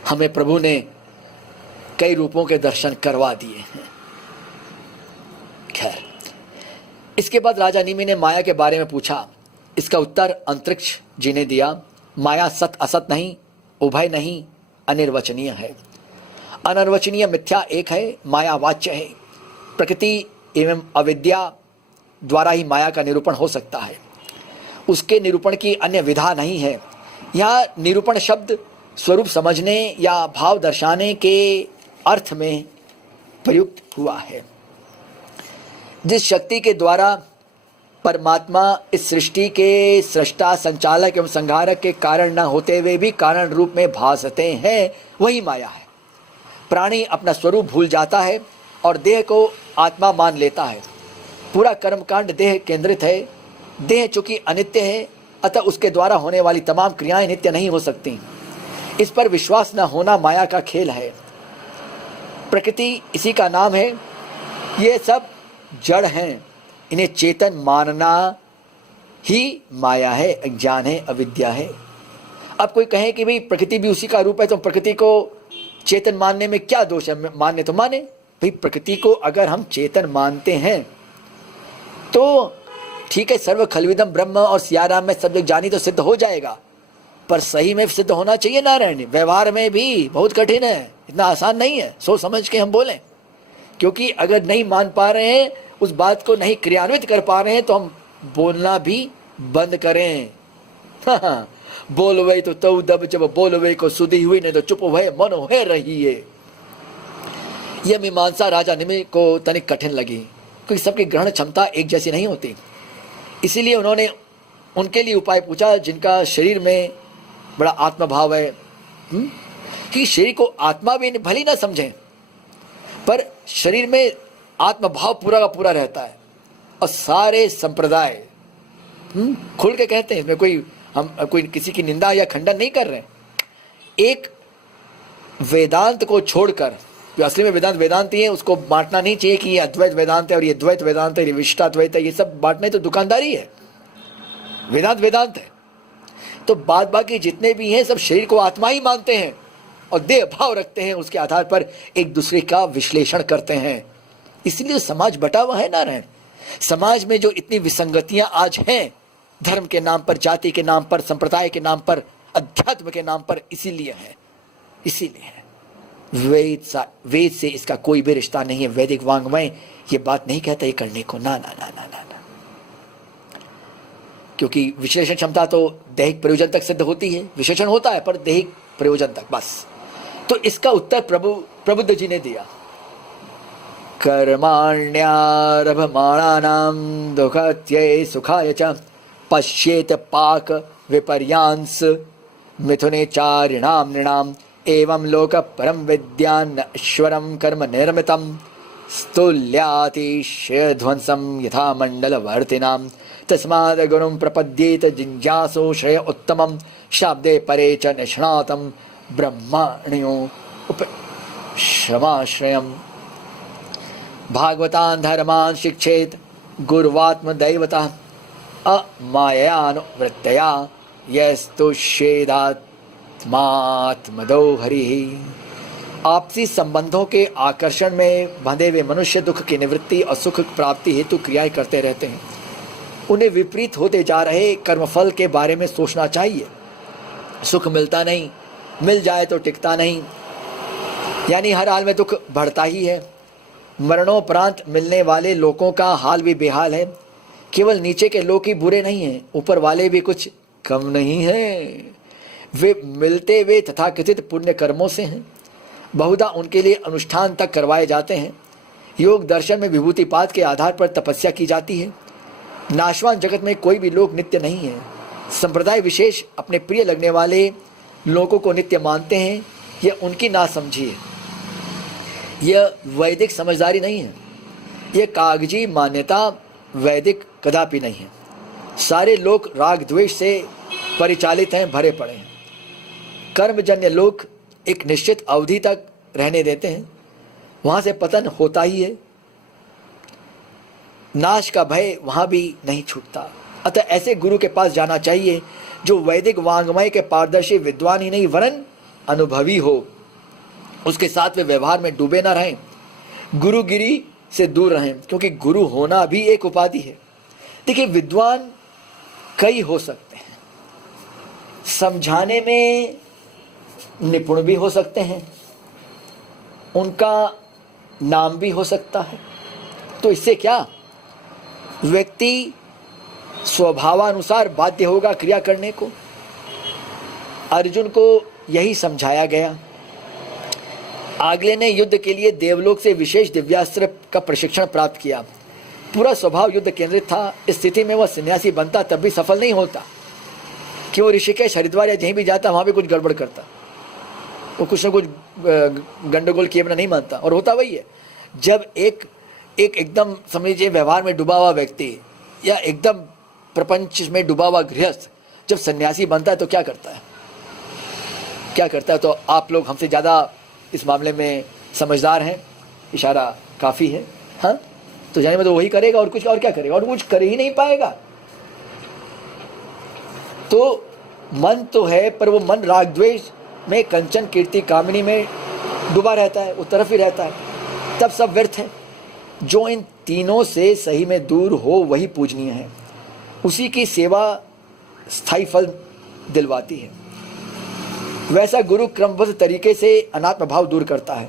हमें प्रभु ने कई रूपों के दर्शन करवा दिए हैं। खैर, इसके बाद राजा निमि ने माया के बारे में पूछा। इसका उत्तर अंतरिक्ष जी ने दिया। माया सत असत नहीं, उभय नहीं, अनिर्वचनीय है। अनिर्वचनीय मिथ्या एक है, माया वाच्य है। प्रकृति एवं अविद्या द्वारा ही माया का निरूपण हो सकता है, उसके निरूपण की अन्य विधा नहीं है। यह निरूपण शब्द स्वरूप समझने या भाव दर्शाने के अर्थ में प्रयुक्त हुआ है। जिस शक्ति के द्वारा परमात्मा इस सृष्टि के सृष्टा, संचालक एवं संहारक के कारण न होते हुए भी कारण रूप में भासते हैं, वही माया है। प्राणी अपना स्वरूप भूल जाता है और देह को आत्मा मान लेता है। पूरा कर्मकांड देह केंद्रित है। देह चूंकि अनित्य है, अतः उसके द्वारा होने वाली तमाम क्रियाएं नित्य नहीं हो सकती। इस पर विश्वास न होना माया का खेल है। प्रकृति इसी का नाम है। ये सब जड़ हैं, इन्हें चेतन मानना ही माया है, अज्ञान है, अविद्या है। अब कोई कहे कि भाई प्रकृति भी उसी का रूप है, तो प्रकृति को चेतन मानने में क्या दोष है? मानने तो माने भाई, प्रकृति को अगर हम चेतन मानते हैं तो ठीक है, सर्व खलविदम ब्रह्म और सियाराम में सब लोग जानी तो सिद्ध हो जाएगा, पर सही में सिद्ध होना चाहिए नारायण। व्यवहार में भी बहुत कठिन है, इतना आसान नहीं है। सोच समझ के हम बोलें, क्योंकि अगर नहीं मान पा रहे हैं, उस बात को नहीं क्रियान्वित कर पा रहे हैं, तो हम बोलना भी बंद करें। बोलवे तो तऊ दब जब बोलवे को सुधी हुई, नहीं तो चुप हुए मन हो रही है। यह मीमांसा राजा निमि को तनिक कठिन लगी, क्योंकि सबकी ग्रहण क्षमता एक जैसी नहीं होती। इसीलिए उन्होंने उनके लिए उपाय पूछा जिनका शरीर में बड़ा आत्मभाव है। कि शरीर को आत्मा भी भली ना समझें, पर शरीर में आत्मभाव पूरा का पूरा रहता है। और सारे संप्रदाय खुल के कहते हैं, इसमें हम कोई किसी की निंदा या खंडन नहीं कर रहे। एक वेदांत को छोड़कर, जो असली में वेदांत वेदांत ही है, उसको बांटना नहीं चाहिए कि ये अद्वैत वेदांत है और ये द्वैत वेदांत है, ये विशिष्टाद्वैत है। ये सब बांटने तो दुकानदारी है। वेदांत वेदांत है। तो बाद बाकी जितने भी हैं सब शरीर को आत्मा ही मानते हैं और देह भाव रखते हैं। उसके आधार पर एक दूसरे का विश्लेषण करते हैं। इसलिए समाज बटा हुआ है नारायण। समाज में जो इतनी विसंगतियां आज हैं, धर्म के नाम पर, जाति के नाम पर, संप्रदाय के नाम पर, अध्यात्म के नाम पर, इसीलिए है। वेद से इसका कोई भी रिश्ता नहीं है। वैदिक वांग्मय ये बात नहीं कहता ये करने को, ना ना ना ना ना ना। क्योंकि विश्लेषण क्षमता तो दैहिक प्रयोजन तक सिद्ध होती है। विश्लेषण होता है पर दैहिक प्रयोजन तक बस। तो इसका उत्तर प्रबुद्ध जी ने दिया। कर्माण्यारभमाणानां दुःखत्यै सुखाय च पश्येत पाक विपर्यांस मिथुने चारिणां नृणाम् एवं लोक परम विद्यान्नश्वरं कर्म निर्मितं स्तुल्यातिशयध्वंसं यथा मंडलवर्तिनां तस्माद् गुरुं प्रपद्येत जिज्ञासो श्रेय उत्तमं शाब्दे परे च निष्णातं ब्रह्मण्यो उपशमाश्रयम् भागवतान् धर्मान् शिक्षेत गुरुवात्मदैवतः अमाययानुवृत्तया यस्तुष्येदात्मात्मदो हरिः। आपसी संबंधों के आकर्षण में बंधे हुए मनुष्य दुख की निवृत्ति और सुख प्राप्ति हेतु क्रियाएं करते रहते हैं। उन्हें विपरीत होते जा रहे कर्मफल के बारे में सोचना चाहिए। सुख मिलता नहीं, मिल जाए तो टिकता नहीं, यानी हर हाल में दुख बढ़ता ही है। मरणोपरांत मिलने वाले लोगों का हाल भी बेहाल है। केवल नीचे के लोग ही बुरे नहीं हैं, ऊपर वाले भी कुछ कम नहीं हैं। वे मिलते हुए तथाकथित पुण्य कर्मों से हैं। बहुधा उनके लिए अनुष्ठान तक करवाए जाते हैं। योग दर्शन में विभूतिपात के आधार पर तपस्या की जाती है। नाशवान जगत में कोई भी लोग नित्य नहीं है। संप्रदाय विशेष अपने प्रिय लगने वाले लोगों को नित्य मानते हैं। यह उनकी नासमझी है। यह वैदिक समझदारी नहीं है। यह कागजी मान्यता वैदिक कदापि नहीं है। सारे लोग राग द्वेष से परिचालित हैं, भरे पड़े हैं। कर्मजन्य लोग एक निश्चित अवधि तक रहने देते हैं, वहाँ से पतन होता ही है। नाश का भय वहाँ भी नहीं छूटता। अतः ऐसे गुरु के पास जाना चाहिए जो वैदिक वांग्मय के पारदर्शी विद्वान ही नहीं वरन अनुभवी हो। उसके साथ वे व्यवहार में डूबे ना रहें, गुरुगिरी से दूर रहें, क्योंकि गुरु होना भी एक उपाधि है। देखिए, विद्वान कई हो सकते हैं, समझाने में निपुण भी हो सकते हैं, उनका नाम भी हो सकता है। तो इससे क्या, व्यक्ति स्वभावानुसार बाध्य होगा क्रिया करने को। अर्जुन को यही समझाया गया। आगले ने युद्ध के लिए देवलोक से विशेष दिव्यास्त्र का प्रशिक्षण प्राप्त किया। पूरा स्वभाव युद्ध केंद्रित था। इस स्थिति में वह सन्यासी बनता तब भी सफल नहीं होता कि वो ऋषिकेश, हरिद्वार या जहीं भी जाता वहाँ भी कुछ गड़बड़ करता, वो कुछ न कुछ गंडगोल किए बिना नहीं मानता। और होता वही है, जब एक एकदम समझ लीजिए व्यवहार में डूबा हुआ व्यक्ति या एकदम प्रपंच में डूबा हुआ गृहस्थ जब सन्यासी बनता है तो क्या करता है, क्या करता है। तो आप लोग हमसे ज़्यादा इस मामले में समझदार हैं, इशारा काफ़ी है। हाँ, तो जाने में तो वही करेगा और कुछ, और क्या करेगा, और कुछ कर ही नहीं पाएगा। तो मन तो है, पर वो मन राग द्वेष में, कंचन कीर्ति कामिनी में डूबा रहता है, उस तरफ ही रहता है, तब सब व्यर्थ है। जो इन तीनों से सही में दूर हो वही पूजनीय है, उसी की सेवा स्थायी फल दिलवाती है। वैसा गुरु क्रमबद्ध तरीके से अनात्म भाव दूर करता है,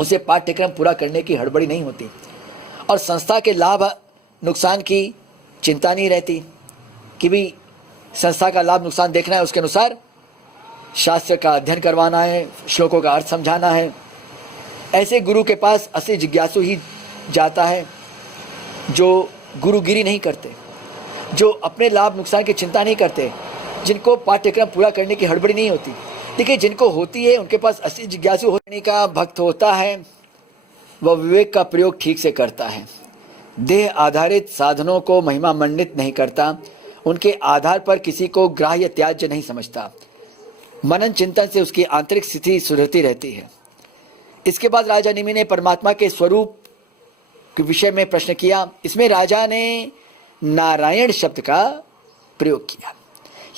उसे पाठ्यक्रम पूरा करने की हड़बड़ी नहीं होती और संस्था के लाभ नुकसान की चिंता नहीं रहती कि भी संस्था का लाभ नुकसान देखना है, उसके अनुसार शास्त्र का अध्ययन करवाना है, श्लोकों का अर्थ समझाना है। ऐसे गुरु के पास असली जिज्ञासु ही जाता है जो गुरुगिरी नहीं करते, जो अपने लाभ नुकसान की चिंता नहीं करते, जिनको पाठ्यक्रम पूरा करने की हड़बड़ी नहीं होती। देखिए, जिनको होती है उनके पास असली जिज्ञासु होने का भक्त होता है, वह विवेक का प्रयोग ठीक से करता है, देह आधारित साधनों को महिमा मंडित नहीं करता, उनके आधार पर किसी को ग्राह्य त्याज्य नहीं समझता। मनन चिंतन से उसकी आंतरिक स्थिति सुधरती रहती है। इसके बाद राजा निमि ने परमात्मा के स्वरूप के विषय में प्रश्न किया। इसमें राजा ने नारायण शब्द का प्रयोग किया।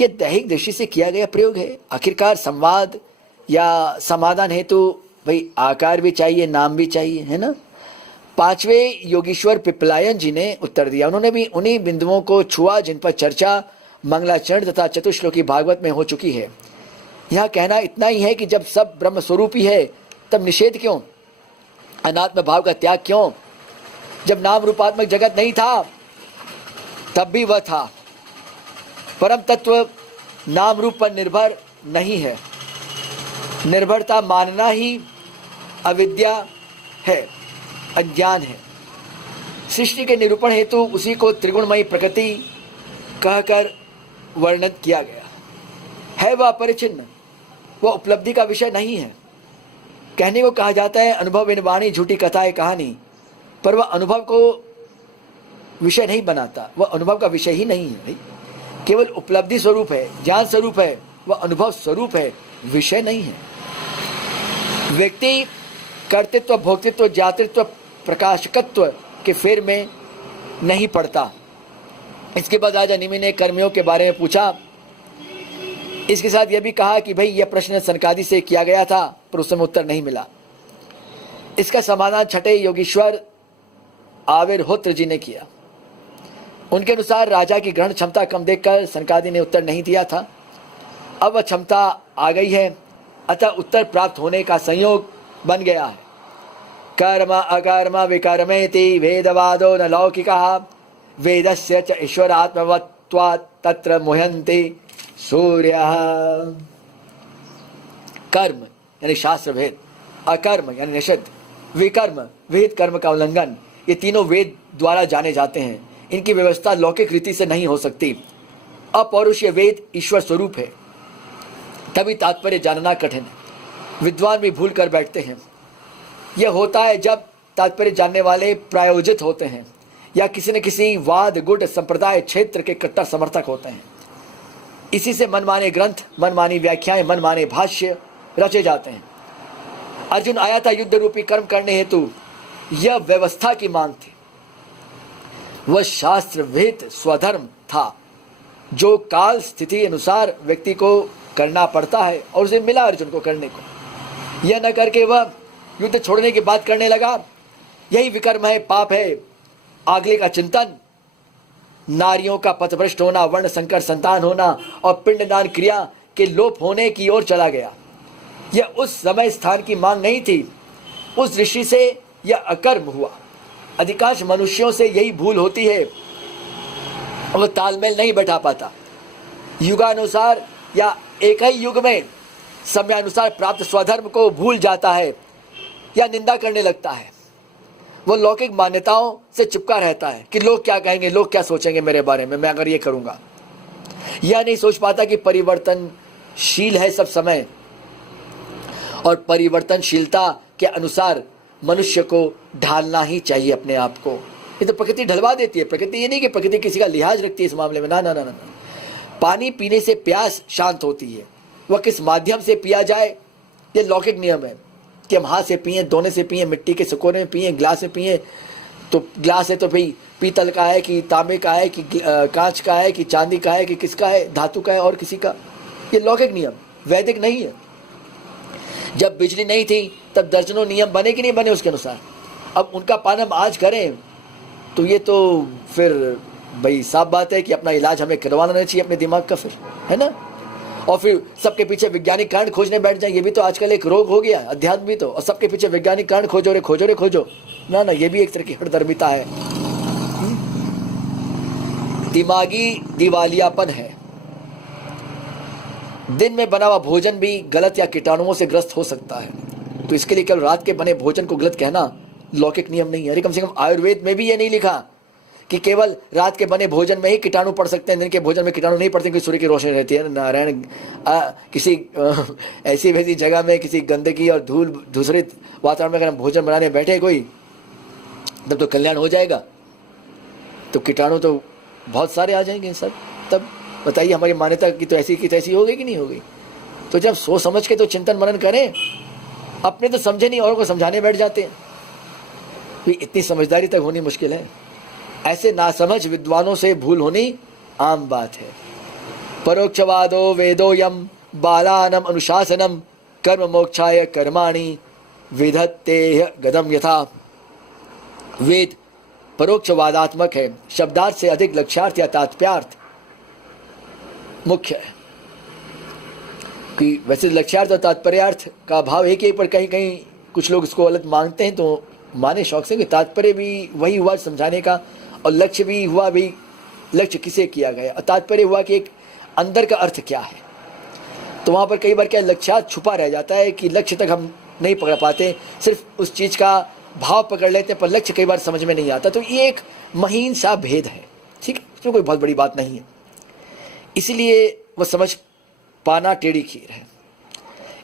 यह दैहिक दृष्टि से किया गया प्रयोग है। आखिरकार संवाद या समाधान हेतु भाई आकार भी चाहिए, नाम भी चाहिए, है ना। पांचवें योगीश्वर पिपलायन जी ने उत्तर दिया। उन्होंने भी उन्हीं बिंदुओं को छुआ जिन पर चर्चा मंगलाचरण तथा चतुश्लोकी भागवत में हो चुकी है। यह कहना इतना ही है कि जब सब ब्रह्म स्वरूप ही है तब निषेध क्यों, अनात्म भाव का त्याग क्यों। जब नाम रूपात्मक जगत नहीं था तब भी वह था। परम तत्व नाम रूप पर निर्भर नहीं है। निर्भरता मानना ही अविद्या है, अज्ञान है। सृष्टि के निरूपण हेतु उसी को त्रिगुणमयी प्रकृति कहकर वर्णित किया गया है। वह अपरिचिन्न, वह उपलब्धि का विषय नहीं है। कहने को कहा जाता है अनुभव इन वाणी झूठी कथा है कहानी, पर वह अनुभव को विषय नहीं बनाता, वह अनुभव का विषय ही नहीं है भाई। केवल उपलब्धि स्वरूप है, ज्ञान स्वरूप है, वह अनुभव स्वरूप है, विषय नहीं है। व्यक्ति कर्तृत्व, भोक्तृत्व, जातृत्व, प्रकाशकत्व के फेर में नहीं पड़ता। इसके बाद राजा निमि ने कर्मियों के बारे में पूछा। इसके साथ यह भी कहा कि भाई यह प्रश्न सनकादि से किया गया था पर उस समय उत्तर नहीं मिला। इसका समाधान छठे योगीश्वर आविर्होत्र जी ने किया। उनके अनुसार राजा की ग्रहण क्षमता कम देखकर सनकादि ने उत्तर नहीं दिया था। अब वह क्षमता आ गई है, अतः उत्तर प्राप्त होने का संयोग बन गया है। कर्म अकर्म विकर्मेति वेदवादो न लौकिकः वेदस्य च ईश्वरात्मवत्वात् तत्र मुह्यन्ति सूर्यः। कर्म यानी शास्त्र भेद, अकर्म यानी निषिद्ध, विकर्म विहित कर्म का उल्लंघन, ये तीनों वेद द्वारा जाने जाते हैं। इनकी व्यवस्था लौकिक रीति से नहीं हो सकती। अपौरुषीय वेद ईश्वर स्वरूप है, तभी तात्पर्य जानना कठिन है। विद्वान भी भूल कर बैठते हैं। यह होता है जब तात्पर्य जानने वाले प्रायोजित होते हैं या किसी न किसी वाद गुट संप्रदाय क्षेत्र के कट्टर समर्थक होते हैं। इसी से मनमाने ग्रंथ, मनमानी व्याख्याएं, मनमाने भाष्य रचे जाते हैं। अर्जुन आया था युद्ध रूपी कर्म करने हेतु, यह व्यवस्था की मांग थी। वह शास्त्र विहित स्वधर्म था जो काल स्थिति अनुसार व्यक्ति को करना पड़ता है और उसे मिला अर्जुन को करने को। यह न करके वह युद्ध छोड़ने की बात करने लगा। यही विकर्म है, पाप है। आगले का चिंतन नारियों का पथभ्रष्ट होना, वर्ण संकर संतान होना और पिंडदान क्रिया के लोप होने की ओर चला गया। यह उस समय स्थान की मांग नहीं थी, उस ऋषि से यह अकर्म हुआ। अधिकांश मनुष्यों से यही भूल होती है, वो तालमेल नहीं बैठा पाता। युगानुसार या एक ही युग में समयानुसार प्राप्त स्वधर्म को भूल जाता है या निंदा करने लगता है। वो लौकिक मान्यताओं से चिपका रहता है कि लोग क्या कहेंगे, लोग क्या सोचेंगे मेरे बारे में, मैं अगर ये करूँगा। यह नहीं सोच पाता कि परिवर्तनशील है सब समय और परिवर्तनशीलता के अनुसार मनुष्य को ढालना ही चाहिए अपने आप को। ये तो प्रकृति ढलवा देती है। प्रकृति ये नहीं कि प्रकृति किसी का लिहाज रखती है इस मामले में, ना ना ना ना। पानी पीने से प्यास शांत होती है, वह किस माध्यम से पिया जाए ये लौकिक नियम है कि हम हाथ से पिए, दोने से पिए, मिट्टी के सकोरे में पिए, ग्लास में पिए। तो ग्लास है तो भाई पीतल का है कि तांबे का है कि कांच का है कि चांदी का है कि किसका है, धातु का है और किसी का। ये लौकिक नियम, वैदिक नहीं है। जब बिजली नहीं थी तब दर्जनों नियम बने कि नहीं बने उसके अनुसार। अब उनका पालन हम आज करें तो ये तो फिर भाई साफ बात है कि अपना इलाज हमें करवाना नहीं चाहिए अपने दिमाग का, फिर है ना। और फिर सबके पीछे वैज्ञानिक कारण खोजने बैठ जाए, ये भी तो आजकल एक रोग हो गया, अध्यात्म भी तो। और सबके पीछे वैज्ञानिक कारण खोजो रे खोजो रे खोजो, ना ना, ये भी एक तरह की हठधर्मिता है, दिमागी दिवालियापन है। दिन में बना हुआ भोजन भी गलत या कीटाणुओं से ग्रस्त हो सकता है, तो इसके लिए केवल रात के बने भोजन को गलत कहना लौकिक नियम नहीं है। अरे कम से कम आयुर्वेद में भी ये नहीं लिखा कि केवल रात के बने भोजन में ही कीटाणु पड़ सकते हैं, दिन के भोजन में कीटाणु नहीं पड़ते क्योंकि सूर्य की रोशनी रहती है। नारायण, किसी ऐसी वैसी जगह में किसी गंदगी और धूल दूसरित वातावरण में अगर हम भोजन बनाने बैठे कोई, तब तो कल्याण हो जाएगा। तो कीटाणु तो बहुत सारे आ जाएंगे सब। तब बताइए हमारी मान्यता की तो ऐसी की तैसी हो गई कि नहीं हो गई। तो जब सोच समझ के तो चिंतन मनन करें, अपने तो समझे नहीं औरों को समझाने बैठ जाते हैं। इतनी समझदारी तक होनी मुश्किल है। ऐसे नासमझ विद्वानों से भूल होनी आम बात है। परोक्षवादो वेदोयम बालानम अनुशासनम कर्म मोक्षाय कर्माणि विधत्ते गदम यथा। वेद परोक्षवादात्मक है, शब्दार्थ से अधिक लक्ष्यार्थ या तात्पर्यार्थ मुख्य है। कि वैसे लक्ष्यार्थ और तात्पर्यार्थ का भाव एक ही, पर कहीं कहीं कुछ लोग इसको अलग मानते हैं, तो माने शौक से कि तात्पर्य भी वही हुआ समझाने का, और लक्ष्य भी हुआ भी लक्ष्य किसे किया गया, और तात्पर्य हुआ कि एक अंदर का अर्थ क्या है। तो वहाँ पर कई बार क्या लक्ष्यार्थ छुपा रह जाता है कि लक्ष्य तक हम नहीं पकड़ पाते, सिर्फ उस चीज़ का भाव पकड़ लेते हैं पर लक्ष्य कई बार समझ में नहीं आता। तो ये एक महीन सा भेद है, ठीक है, इसमें कोई बहुत बड़ी बात नहीं है। इसीलिए वह समझ पाना टेढ़ी खीर है।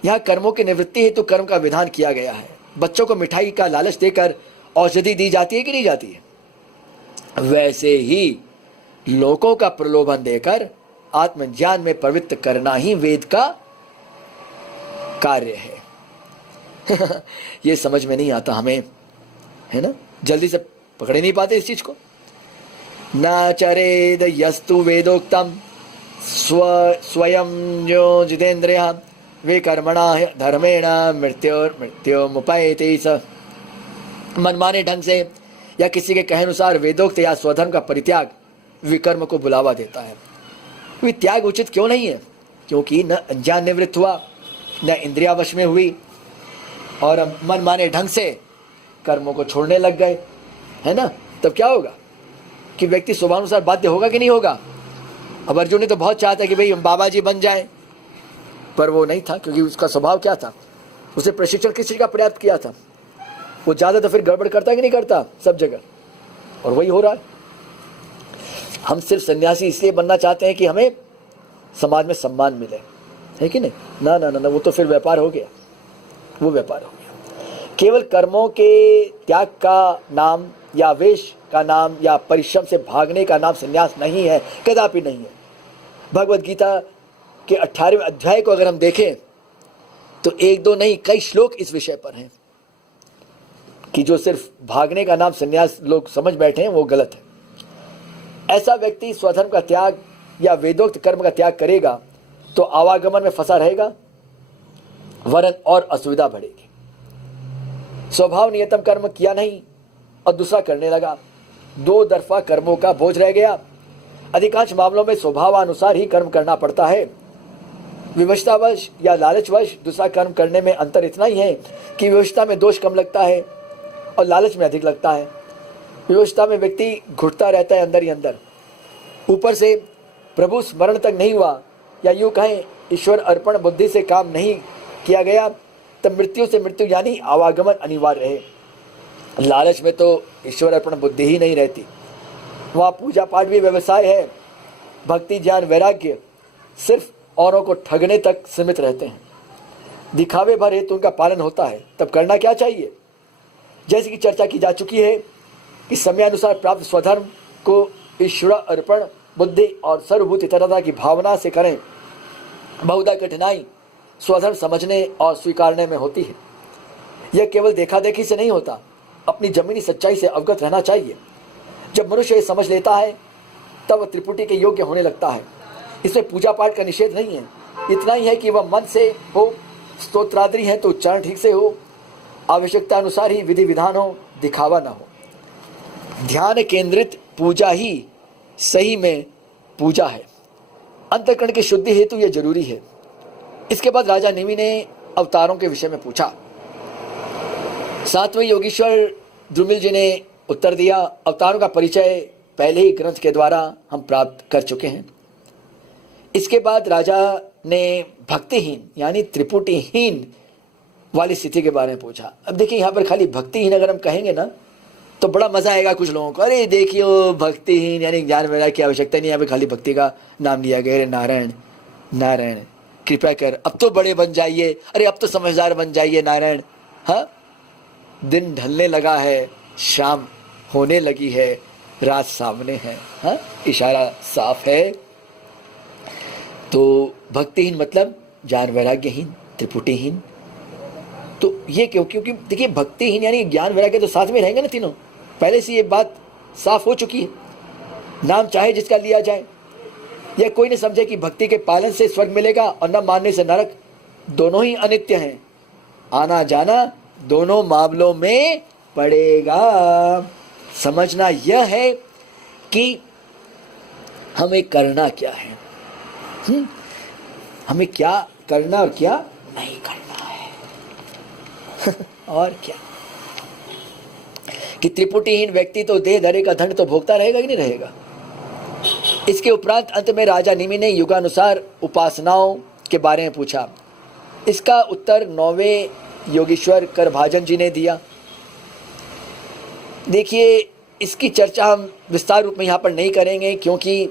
यहाँ कर्मों की निवृत्ति हेतु कर्म का विधान किया गया है। बच्चों को मिठाई का लालच देकर औषधि दी जाती है कि नहीं जाती है, वैसे ही लोगों का प्रलोभन देकर आत्मज्ञान में प्रवृत्त करना ही वेद का कार्य है। ये समझ में नहीं आता हमें, है ना, जल्दी से पकड़े नहीं पाते इस चीज को। न चरेद यस्तु वेदोक्तम स्वयं जो जितेन्द्रिय वे कर्मणा धर्मेण मृत्युमुपैति स। मनमाने ढंग से या किसी के कहे अनुसार वेदोक्त या स्वधर्म का परित्याग विकर्म को बुलावा देता है। वे त्याग उचित क्यों नहीं है? क्योंकि न अज्ञान निवृत्त हुआ, न इंद्रिया वश में हुई, और मनमाने ढंग से कर्मों को छोड़ने लग गए, है ना। तब क्या होगा कि व्यक्ति स्वभावानुसार बाध्य होगा कि नहीं होगा। अब अर्जुन ने तो बहुत चाहता कि भाई हम बाबा जी बन जाएं, पर वो नहीं था, क्योंकि उसका स्वभाव क्या था, उसे प्रशिक्षण किस चीज का पर्याप्त किया था। वो ज्यादा तो फिर गड़बड़ करता कि नहीं करता सब जगह, और वही हो रहा है। हम सिर्फ सन्यासी इसलिए बनना चाहते हैं कि हमें समाज में सम्मान मिले, है कि नहीं। ना ना ना, वो तो फिर व्यापार हो गया, वो व्यापार हो गया। केवल कर्मों के त्याग का नाम या वेश का नाम या परिश्रम से भागने का नाम संन्यास नहीं है, कदापि नहीं है। भगवद गीता के 18वें अध्याय को अगर हम देखें तो एक दो नहीं कई श्लोक इस विषय पर हैं कि जो सिर्फ भागने का नाम संन्यास लोग समझ बैठे हैं वो गलत है। ऐसा व्यक्ति स्वधर्म का त्याग या वेदोक्त कर्म का त्याग करेगा तो आवागमन में फंसा रहेगा, वरन और असुविधा बढ़ेगी। स्वभाव नियतम कर्म किया नहीं और दूसरा करने लगा, दो दरफा कर्मों का बोझ रह गया अधिकांश मामलों में स्वभावानुसार ही कर्म करना पड़ता है। विवशतावश या लालचवश दूसरा कर्म करने में अंतर इतना ही है कि विवशता में दोष कम लगता है और लालच में अधिक लगता है। विवशता में व्यक्ति घुटता रहता है अंदर ही अंदर, ऊपर से प्रभु स्मरण तक नहीं हुआ, या यूँ कहें ईश्वर अर्पण बुद्धि से काम नहीं किया गया, तब मृत्यु से मृत्यु यानी आवागमन अनिवार्य है। लालच में तो ईश्वर अर्पण बुद्धि ही नहीं रहती, वहाँ पूजा पाठ भी व्यवसाय है, भक्ति ज्ञान वैराग्य सिर्फ औरों को ठगने तक सीमित रहते हैं। दिखावे भर हेतु उनका पालन होता है, तब करना क्या चाहिए? जैसे कि चर्चा की जा चुकी है कि समयानुसार प्राप्त स्वधर्म को ईश्वर अर्पण बुद्धि और सर्वभूत इतरता की भावना से करें। बहुधा कठिनाई स्वधर्म समझने और स्वीकारने में होती है। यह केवल देखा देखी से नहीं होता, अपनी जमीनी सच्चाई से अवगत रहना चाहिए। जब मनुष्य ये समझ लेता है तब वह त्रिपुटी के योग्य होने लगता है। इसमें पूजा पाठ का निषेध नहीं है, इतना ही है कि वह मन से हो, स्तोत्रादि है तो उच्चारण ठीक से हो, आवश्यकता अनुसार ही विधि विधान हो, दिखावा न हो। ध्यान केंद्रित पूजा ही सही में पूजा है। अंतःकरण की शुद्धि हेतु यह जरूरी है। इसके बाद राजा निमि ने अवतारों के विषय में पूछा। सातवें योगीश्वर द्रुमिल जी ने उत्तर दिया, अवतारों का परिचय पहले ही ग्रंथ के द्वारा हम प्राप्त कर चुके हैं। इसके बाद राजा ने भक्तिहीन यानी त्रिपुटीहीन वाली स्थिति के बारे में पूछा। अब देखिए यहाँ पर खाली भक्तिहीन अगर हम कहेंगे ना तो बड़ा मजा आएगा कुछ लोगों को, अरे देखियो भक्तिहीन यानी ज्ञान वैराग्य की आवश्यकता नहीं, यहाँ पे खाली भक्ति का नाम लिया गया। नारायण नारायण कृपया कर अब तो बड़े बन जाइए, अरे अब तो समझदार बन जाइए नारायण। हाँ, दिन ढलने लगा है, शाम होने लगी है, रात सामने है। हाँ, इशारा साफ है। तो भक्तिहीन मतलब ज्ञान वैराग्यहीन, त्रिपुटीहीन। तो ये क्यों? क्योंकि देखिए भक्तिहीन यानी ज्ञान वैराग्य तो साथ में रहेंगे ना तीनों, पहले से ये बात साफ हो चुकी है। नाम चाहे जिसका लिया जाए, यह कोई न समझे कि भक्ति के पालन से स्वर्ग मिलेगा और न मानने से नरक। दोनों ही अनित्य हैं, आना जाना दोनों मामलों में पड़ेगा। समझना यह है कि हमें करना क्या है, हमें क्या करना और क्या नहीं करना है। और क्या कि त्रिपुटीहीन व्यक्ति तो देह धरे का दंड तो भोगता रहेगा कि नहीं रहेगा। इसके उपरांत अंत में राजा निमि ने युगानुसार उपासनाओं के बारे में पूछा। इसका उत्तर 9वें योगीश्वर करभाजन जी ने दिया। देखिए इसकी चर्चा हम विस्तार रूप में यहाँ पर नहीं करेंगे, क्योंकि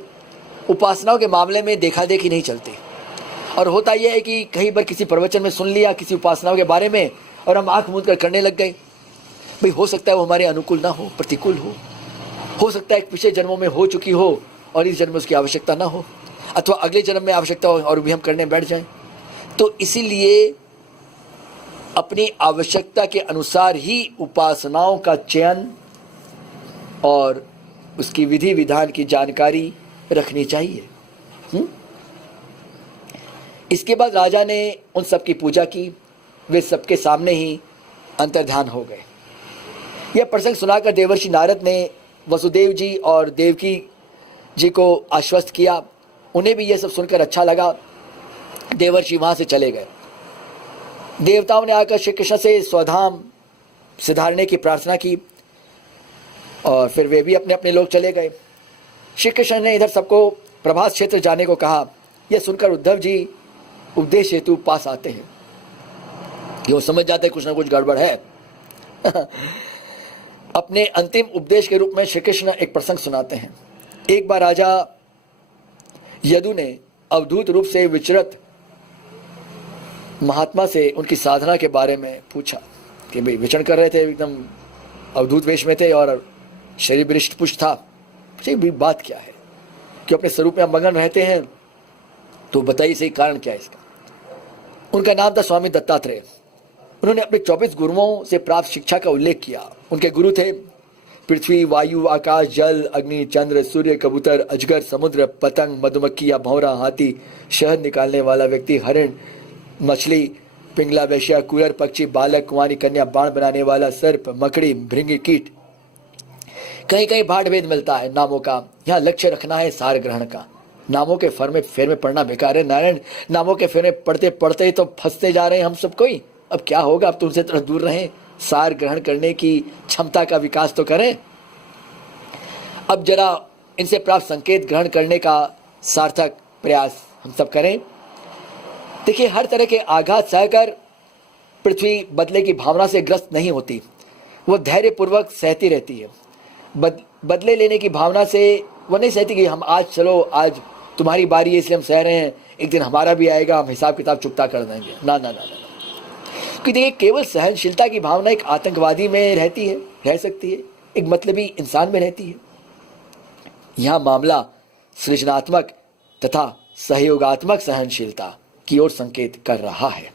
उपासनाओं के मामले में देखा देखी नहीं चलती। और होता यह है कि कहीं पर किसी प्रवचन में सुन लिया किसी उपासनाओं के बारे में और हम आंख मूंद कर करने लग गए। भाई हो सकता है वो हमारे अनुकूल ना हो, प्रतिकूल हो सकता है पिछले जन्मों में हो चुकी हो और इस जन्म में उसकी आवश्यकता ना हो, अथवा अगले जन्म में आवश्यकता हो और भी हम करने बैठ जाएं। तो इसीलिए अपनी आवश्यकता के अनुसार ही उपासनाओं का चयन और उसकी विधि विधान की जानकारी रखनी चाहिए। इसके बाद राजा ने उन सब की पूजा की, वे सबके सामने ही अंतर्ध्यान हो गए। यह प्रसंग सुनाकर देवर्षि नारद ने वसुदेव जी और देवकी जी को आश्वस्त किया। उन्हें भी यह सब सुनकर अच्छा लगा। देवर्षि वहाँ से चले गए। देवताओं ने आकर श्री कृष्ण से स्वधाम सिधारने की प्रार्थना की और फिर वे भी अपने अपने लोग चले गए। श्री कृष्ण ने इधर सबको प्रभास क्षेत्र जाने को कहा। यह सुनकर उद्धव जी उपदेश हेतु पास आते हैं। ये समझ जाते कुछ ना कुछ गड़बड़ है। अपने अंतिम उपदेश के रूप में श्री कृष्ण एक प्रसंग सुनाते हैं। एक बार राजा यदु ने अवधूत रूप से विचरत महात्मा से उनकी साधना के बारे में पूछा कि भाई विचरण कर रहे थे, एकदम अवधूत वेश में थे और शरीर हृष्ट पुष्ट था, बात क्या है कि अपने स्वरूप में हम मगन रहते हैं, तो बताइए सही कारण क्या है इसका। उनका नाम था स्वामी दत्तात्रेय। उन्होंने अपने 24 गुरुओं से प्राप्त शिक्षा का उल्लेख किया। उनके गुरु थे पृथ्वी, वायु, आकाश, जल, अग्नि, चंद्र, सूर्य, कबूतर, अजगर, समुद्र, पतंग, मधुमक्खी या भौरा, हाथी, शहद निकालने वाला व्यक्ति, हरिण, मछली, पिंगला, वैश्या, कुरर, पक्षी, बालक, कुंवारी कन्या, बाण बनाने वाला, सर्प, मकड़ी, भृंगी, कीट, कहीं कहीं भाट भेद मिलता है नामों का, यहाँ लक्ष्य रखना है सार ग्रहण का। नामों के फेर में पढ़ना बेकार है नारायण, नामों के फेर में पढ़ते पढ़ते ही तो फंसते जा रहे हैं हम सब कोई। अब क्या होगा, अब तुमसे थोड़ा दूर रहें, सार ग्रहण करने की क्षमता का विकास तो करें। अब जरा इनसे प्राप्त संकेत ग्रहण करने का सार्थक प्रयास हम सब करें। देखिए, हर तरह के आघात सहकर पृथ्वी बदले की भावना से ग्रस्त नहीं होती, वो धैर्यपूर्वक सहती रहती है। बदले लेने की भावना से वो नहीं सहती कि हम आज चलो, आज तुम्हारी बारी है इसलिए हम सह रहे हैं, एक दिन हमारा भी आएगा, हम हिसाब किताब चुकता कर देंगे। ना ना ना ना, क्योंकि देखिए केवल सहनशीलता की भावना एक आतंकवादी में रहती है, रह सकती है, एक मतलबी इंसान में रहती है। यहाँ मामला सृजनात्मक तथा सहयोगात्मक सहनशीलता की ओर संकेत कर रहा है।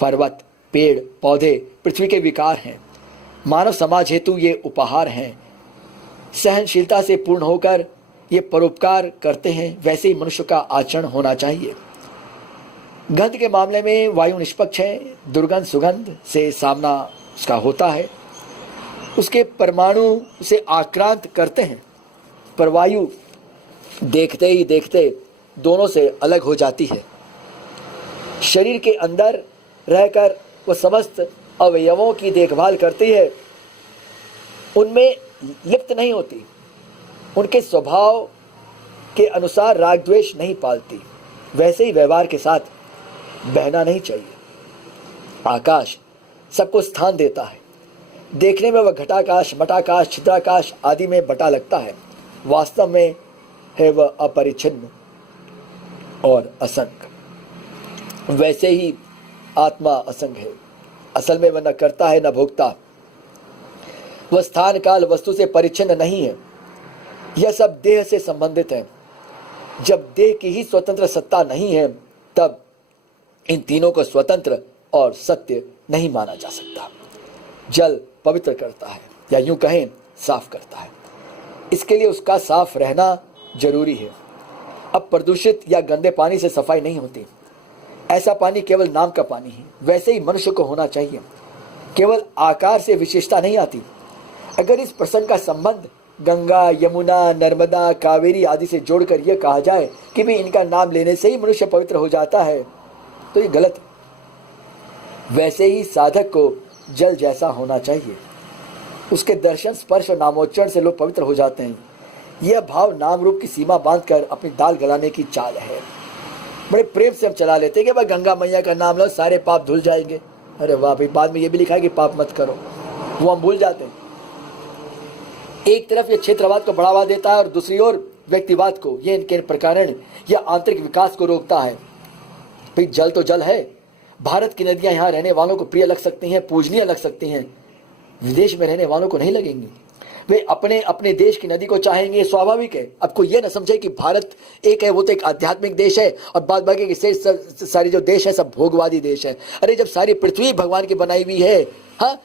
पर्वत, पेड़, पौधे पृथ्वी के विकार हैं, मानव समाज हेतु ये उपहार हैं। सहनशीलता से पूर्ण होकर ये परोपकार करते हैं, वैसे ही मनुष्य का आचरण होना चाहिए। गंध के मामले में वायु निष्पक्ष है, दुर्गंध सुगंध से सामना उसका होता है, उसके परमाणु उसे आक्रांत करते हैं, पर वायु देखते ही देखते दोनों से अलग हो जाती है। शरीर के अंदर रहकर वह समस्त अवयवों की देखभाल करती है, उनमें लिप्त नहीं होती, उनके स्वभाव के अनुसार राग द्वेष नहीं पालती। वैसे ही व्यवहार के साथ बहना नहीं चाहिए। आकाश सबको स्थान देता है, देखने में वह घटाकाश, मटाकाश, छिद्राकाश आदि में बटा लगता है, वास्तव में है वह अपरिच्छिन्न और असंग। वैसे ही आत्मा असंग है, असल में वह न करता है न भोगता, वह स्थान काल वस्तु से परिच्छिन्न नहीं है। यह सब देह से संबंधित है। जब देह की ही स्वतंत्र सत्ता नहीं है, तब इन तीनों को स्वतंत्र और सत्य नहीं माना जा सकता। जल पवित्र करता है, या यूं कहें साफ करता है, इसके लिए उसका साफ रहना जरूरी है। अब प्रदूषित या गंदे पानी से सफाई नहीं होती, ऐसा पानी केवल नाम का पानी है। वैसे ही मनुष्य को होना चाहिए, केवल आकार से विशेषता नहीं आती। अगर इस प्रसंग का संबंध गंगा, यमुना, नर्मदा, कावेरी आदि से जोड़कर यह कहा जाए कि भी इनका नाम लेने से ही मनुष्य पवित्र हो जाता है, तो ये गलत है। वैसे ही साधक को जल जैसा होना चाहिए, उसके दर्शन, स्पर्श और नामोच्चारण से लोग पवित्र हो जाते हैं। यह भाव नाम रूप की सीमा बांधकर अपनी दाल गलाने की चाल है। बड़े प्रेम से हम चला लेते हैं कि भाई गंगा मैया का नाम लो, सारे पाप धुल जाएंगे। अरे वाह भाई, बाद में ये भी लिखा है कि पाप मत करो, वो हम भूल जाते हैं। एक तरफ ये क्षेत्रवाद को बढ़ावा देता है और दूसरी ओर व्यक्तिवाद को। ये इनके प्रकरण या आंतरिक विकास को रोकता है। भाई जल तो जल है, भारत की नदियां यहाँ रहने वालों को प्रिय लग सकती हैं, पूजनीय लग सकती हैं, विदेश में रहने वालों को नहीं लगेंगी। वे अपने अपने देश की नदी को चाहेंगे, स्वाभाविक है। अब कोई ये ना समझे कि भारत एक है, वो तो एक आध्यात्मिक देश है और बाद बाकी के सारी जो देश है सब भोगवादी देश है। अरे जब सारी पृथ्वी भगवान की बनाई हुई है, हाँ,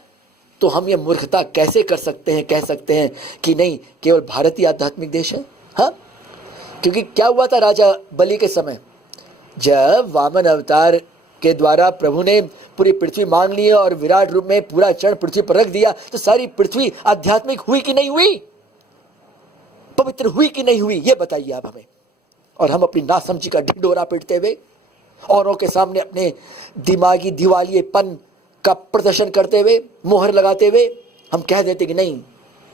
तो हम ये मूर्खता कैसे कर सकते हैं, कह सकते हैं कि नहीं केवल भारत ही आध्यात्मिक देश है? हाँ, क्योंकि क्या हुआ था राजा बलि के समय, जब वामन अवतार के द्वारा प्रभु ने पूरी पृथ्वी मान ली और विराट रूप में पूरा चरण पृथ्वी पर रख दिया, तो सारी पृथ्वी आध्यात्मिक हुई कि नहीं हुई, पवित्र हुई कि नहीं हुई, ये बताइए आप हमें। और हम अपनी नासमझी का ढिंढोरा पीटते हुए, औरों के सामने अपने दिमागी दिवालियेपन का प्रदर्शन करते हुए, मोहर लगाते हुए हम कह देते कि नहीं,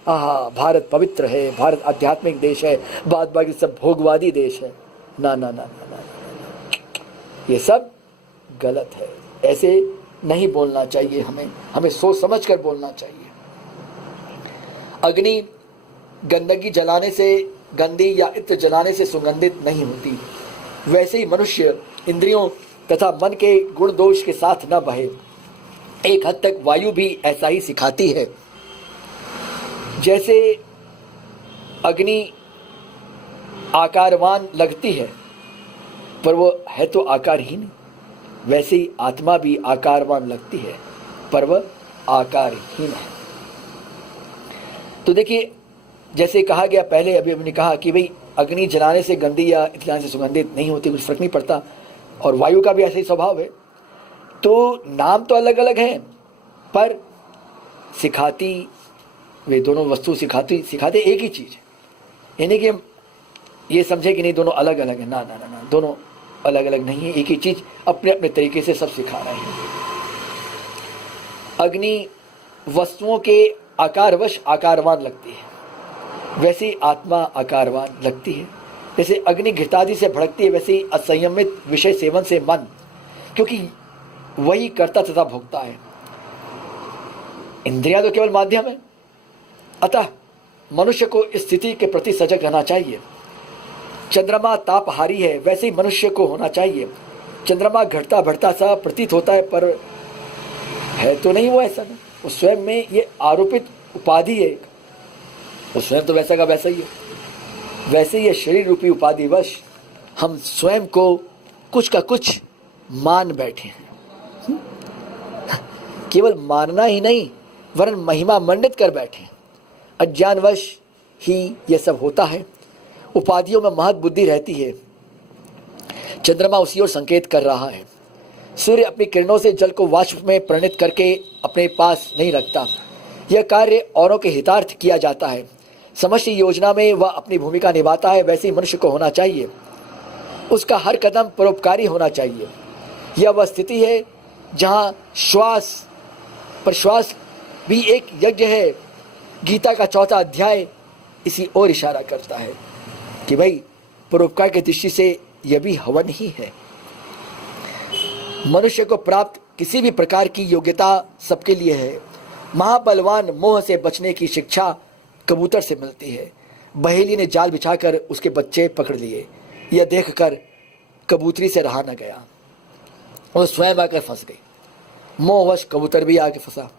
हाँ भारत पवित्र है, भारत आध्यात्मिक देश है, बाद बाकी सब भोगवादी देश है। ना ना ना ना ना, ये सब गलत है। ऐसे नहीं बोलना चाहिए, हमें सोच समझ कर बोलना चाहिए। अग्नि गंदगी जलाने से गंदी या इत्र जलाने से सुगंधित नहीं होती। वैसे ही मनुष्य इंद्रियों तथा मन के गुण दोष के साथ न बहे। एक हद तक वायु भी ऐसा ही सिखाती है। जैसे अग्नि आकारवान लगती है पर वो है तो आकारहीन, वैसे ही आत्मा भी आकारवान लगती है पर वह आकारहीन है। तो देखिए, जैसे कहा गया पहले, अभी हमने कहा कि भाई अग्नि जलाने से गंदी या जलाने से सुगंधित नहीं होती, कुछ फर्क नहीं पड़ता, और वायु का भी ऐसा ही स्वभाव है। तो नाम तो अलग अलग हैं पर सिखाती वे दोनों वस्तु सिखाते एक ही चीज़ है। यानी कि हम ये समझे कि नहीं दोनों अलग अलग है, ना ना ना ना, दोनों अलग अलग नहीं है, एक ही चीज़ अपने अपने तरीके से सब सिखा रहे हैं। अग्नि वस्तुओं के आकारवश आकारवान लगती है, वैसे ही आत्मा आकारवान लगती है। जैसे अग्नि घृतादि से भड़कती है, वैसे ही असंयमित विषय सेवन से मन, क्योंकि वही कर्ता तथा भोक्ता है, इंद्रियां तो केवल माध्यम है। अतः मनुष्य को इस स्थिति के प्रति सजग रहना चाहिए। चंद्रमा तापहारी है, वैसे ही मनुष्य को होना चाहिए। चंद्रमा घटता बढ़ता सा प्रतीत होता है, पर है तो नहीं वो ऐसा ना, वो स्वयं में ये आरोपित उपाधि है, वो स्वयं तो वैसा का वैसा ही है। वैसे ये शरीर रूपी उपाधि वश हम स्वयं को कुछ का कुछ मान बैठे हैं। केवल मानना ही नहीं वरन महिमा मंडित कर बैठे हैं। अज्ञानवश ही यह सब होता है। उपाधियों में महत बुद्धि रहती है। चंद्रमा उसी ओर संकेत कर रहा है। सूर्य अपनी किरणों से जल को वाष्प में परिणित करके अपने पास नहीं रखता। यह कार्य औरों के हितार्थ किया जाता है। समष्टि योजना में वह अपनी भूमिका निभाता है, वैसे ही मनुष्य को होना चाहिए। उसका हर कदम परोपकारी होना चाहिए। यह वह स्थिति है जहाँ श्वास प्रश्वास भी एक यज्ञ है। गीता का 4वां अध्याय इसी ओर इशारा करता है कि भाई परोपकार की दृष्टि से यह भी हवन ही है। मनुष्य को प्राप्त किसी भी प्रकार की योग्यता सबके लिए है। महाबलवान मोह से बचने की शिक्षा कबूतर से मिलती है। बहेली ने जाल बिछाकर उसके बच्चे पकड़ लिए। यह देखकर कबूतरी से रहा न गया, वो स्वयं आकर फंस गई। मोहवश कबूतर भी आके फंसा।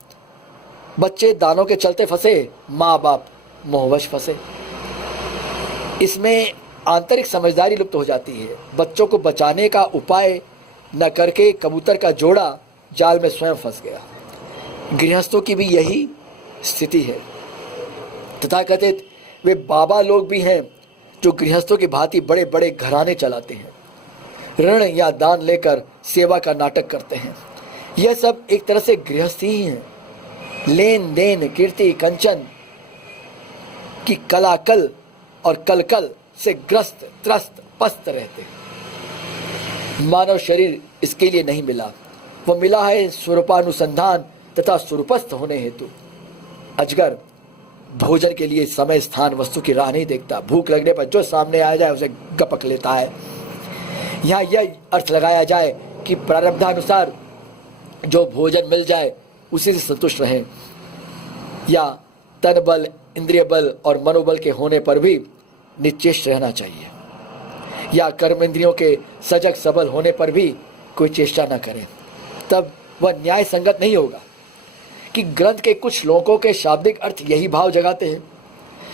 बच्चे दानों के चलते फंसे, माँ बाप मोहवश फंसे। इसमें आंतरिक समझदारी लुप्त हो जाती है। बच्चों को बचाने का उपाय न करके कबूतर का जोड़ा जाल में स्वयं फंस गया। गृहस्थों की भी यही स्थिति है। तथाकथित वे बाबा लोग भी हैं जो गृहस्थों की भांति बड़े बड़े घराने चलाते हैं, ऋण या दान लेकर सेवा का नाटक करते हैं। यह सब एक तरह से गृहस्थी ही है। लेन देन कीर्ति कंचन की कलाकल और कलकल से ग्रस्त त्रस्त पस्त रहते हैं। मानव शरीर इसके लिए नहीं मिला, वह मिला है स्वरूपानुसंधान तथा स्वरूपस्थ होने हेतु। अजगर भोजन के लिए समय स्थान वस्तु की राह नहीं देखता। भूख लगने पर जो सामने आ जाए उसे गपक लेता है। यहाँ यह अर्थ लगाया जाए कि प्रारब्धानुसार जो भोजन मिल जाए उसी से संतुष्ट रहें, या तन बल इंद्रिय बल और मनोबल के होने पर भी निश्चेष्ट रहना चाहिए, या कर्म इंद्रियों के सजग सबल होने पर भी कोई चेष्टा न करें। तब वह न्याय संगत नहीं होगा। कि ग्रंथ के कुछ श्लोकों के शाब्दिक अर्थ यही भाव जगाते हैं,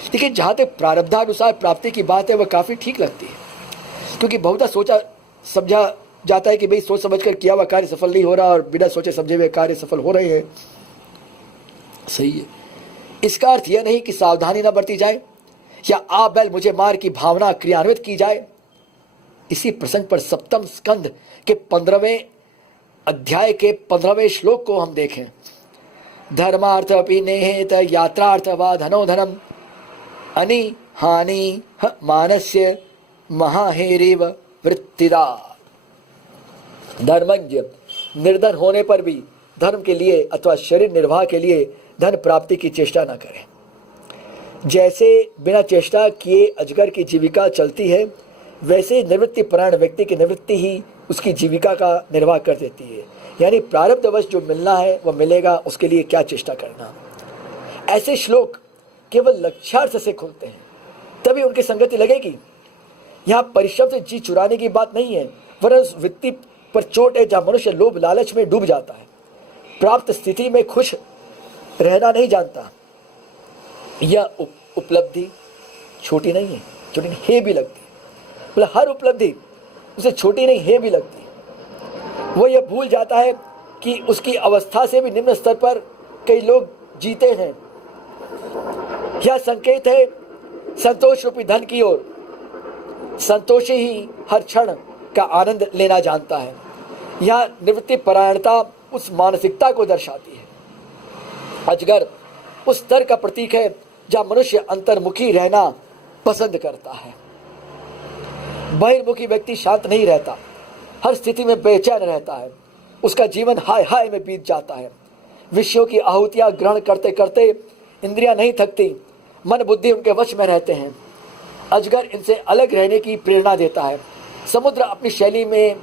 लेकिन जहाँ तक प्रारब्धानुसार प्राप्ति की बात है वह काफ़ी ठीक लगती है। क्योंकि बहुधा सोचा समझा जाता है कि भाई सोच समझकर किया हुआ कार्य सफल नहीं हो रहा और बिना सोचे समझे हुए कार्य सफल हो रहे हैं। सही है। इसका अर्थ यह नहीं कि सावधानी न बरती जाए या आ बैल मुझे मार की भावना क्रियान्वित की जाए। इसी प्रसंग पर सप्तम स्कंध के 15वें अध्याय के 15वें श्लोक को हम देखें। धर्मार्थ अपि नेहेत यात्रार्थ वा धनो धनम अनि हानि मानस्य महाहेरिव वृत्तिदा। धर्मज्ञ निर्धन होने पर भी धर्म के लिए अथवा शरीर निर्वाह के लिए धन प्राप्ति की चेष्टा न करें। जैसे बिना चेष्टा किए अजगर की जीविका चलती है, वैसे निवृत्ति परायण व्यक्ति की निवृत्ति ही उसकी जीविका का निर्वाह कर देती है। यानी प्रारब्धवश जो मिलना है वह मिलेगा, उसके लिए क्या चेष्टा करना। ऐसे श्लोक केवल लक्ष्यार्थ से खुलते हैं, तभी उनकी संगति लगेगी। यहाँ परिश्रम से जी चुराने की बात नहीं है, वरन उस वृत्ति पर चोट है जहाँ मनुष्य लोभ लालच में डूब जाता है, प्राप्त स्थिति में खुश रहना नहीं जानता। यह उपलब्धि छोटी नहीं है, छोटी नहीं हे भी लगती, मतलब हर उपलब्धि उसे छोटी नहीं हे भी लगती। वो यह भूल जाता है कि उसकी अवस्था से भी निम्न स्तर पर कई लोग जीते हैं। यह संकेत है संतोष रूपी धन की ओर। संतोषी ही हर क्षण का आनंद लेना जानता है। यह निवृत्ति परायणता उस मानसिकता को दर्शाती है। अजगर उस स्तर का प्रतीक है जहां मनुष्य अंतर्मुखी रहना पसंद करता है। बहिर्मुखी व्यक्ति शांत नहीं रहता, हर स्थिति में बेचैन रहता है, उसका जीवन हाय हाय में बीत जाता है। विषयों की आहुतियां ग्रहण करते करते इंद्रियां नहीं थकती, मन बुद्धि उनके वश में रहते हैं। अजगर इनसे अलग रहने की प्रेरणा देता है। समुद्र अपनी शैली में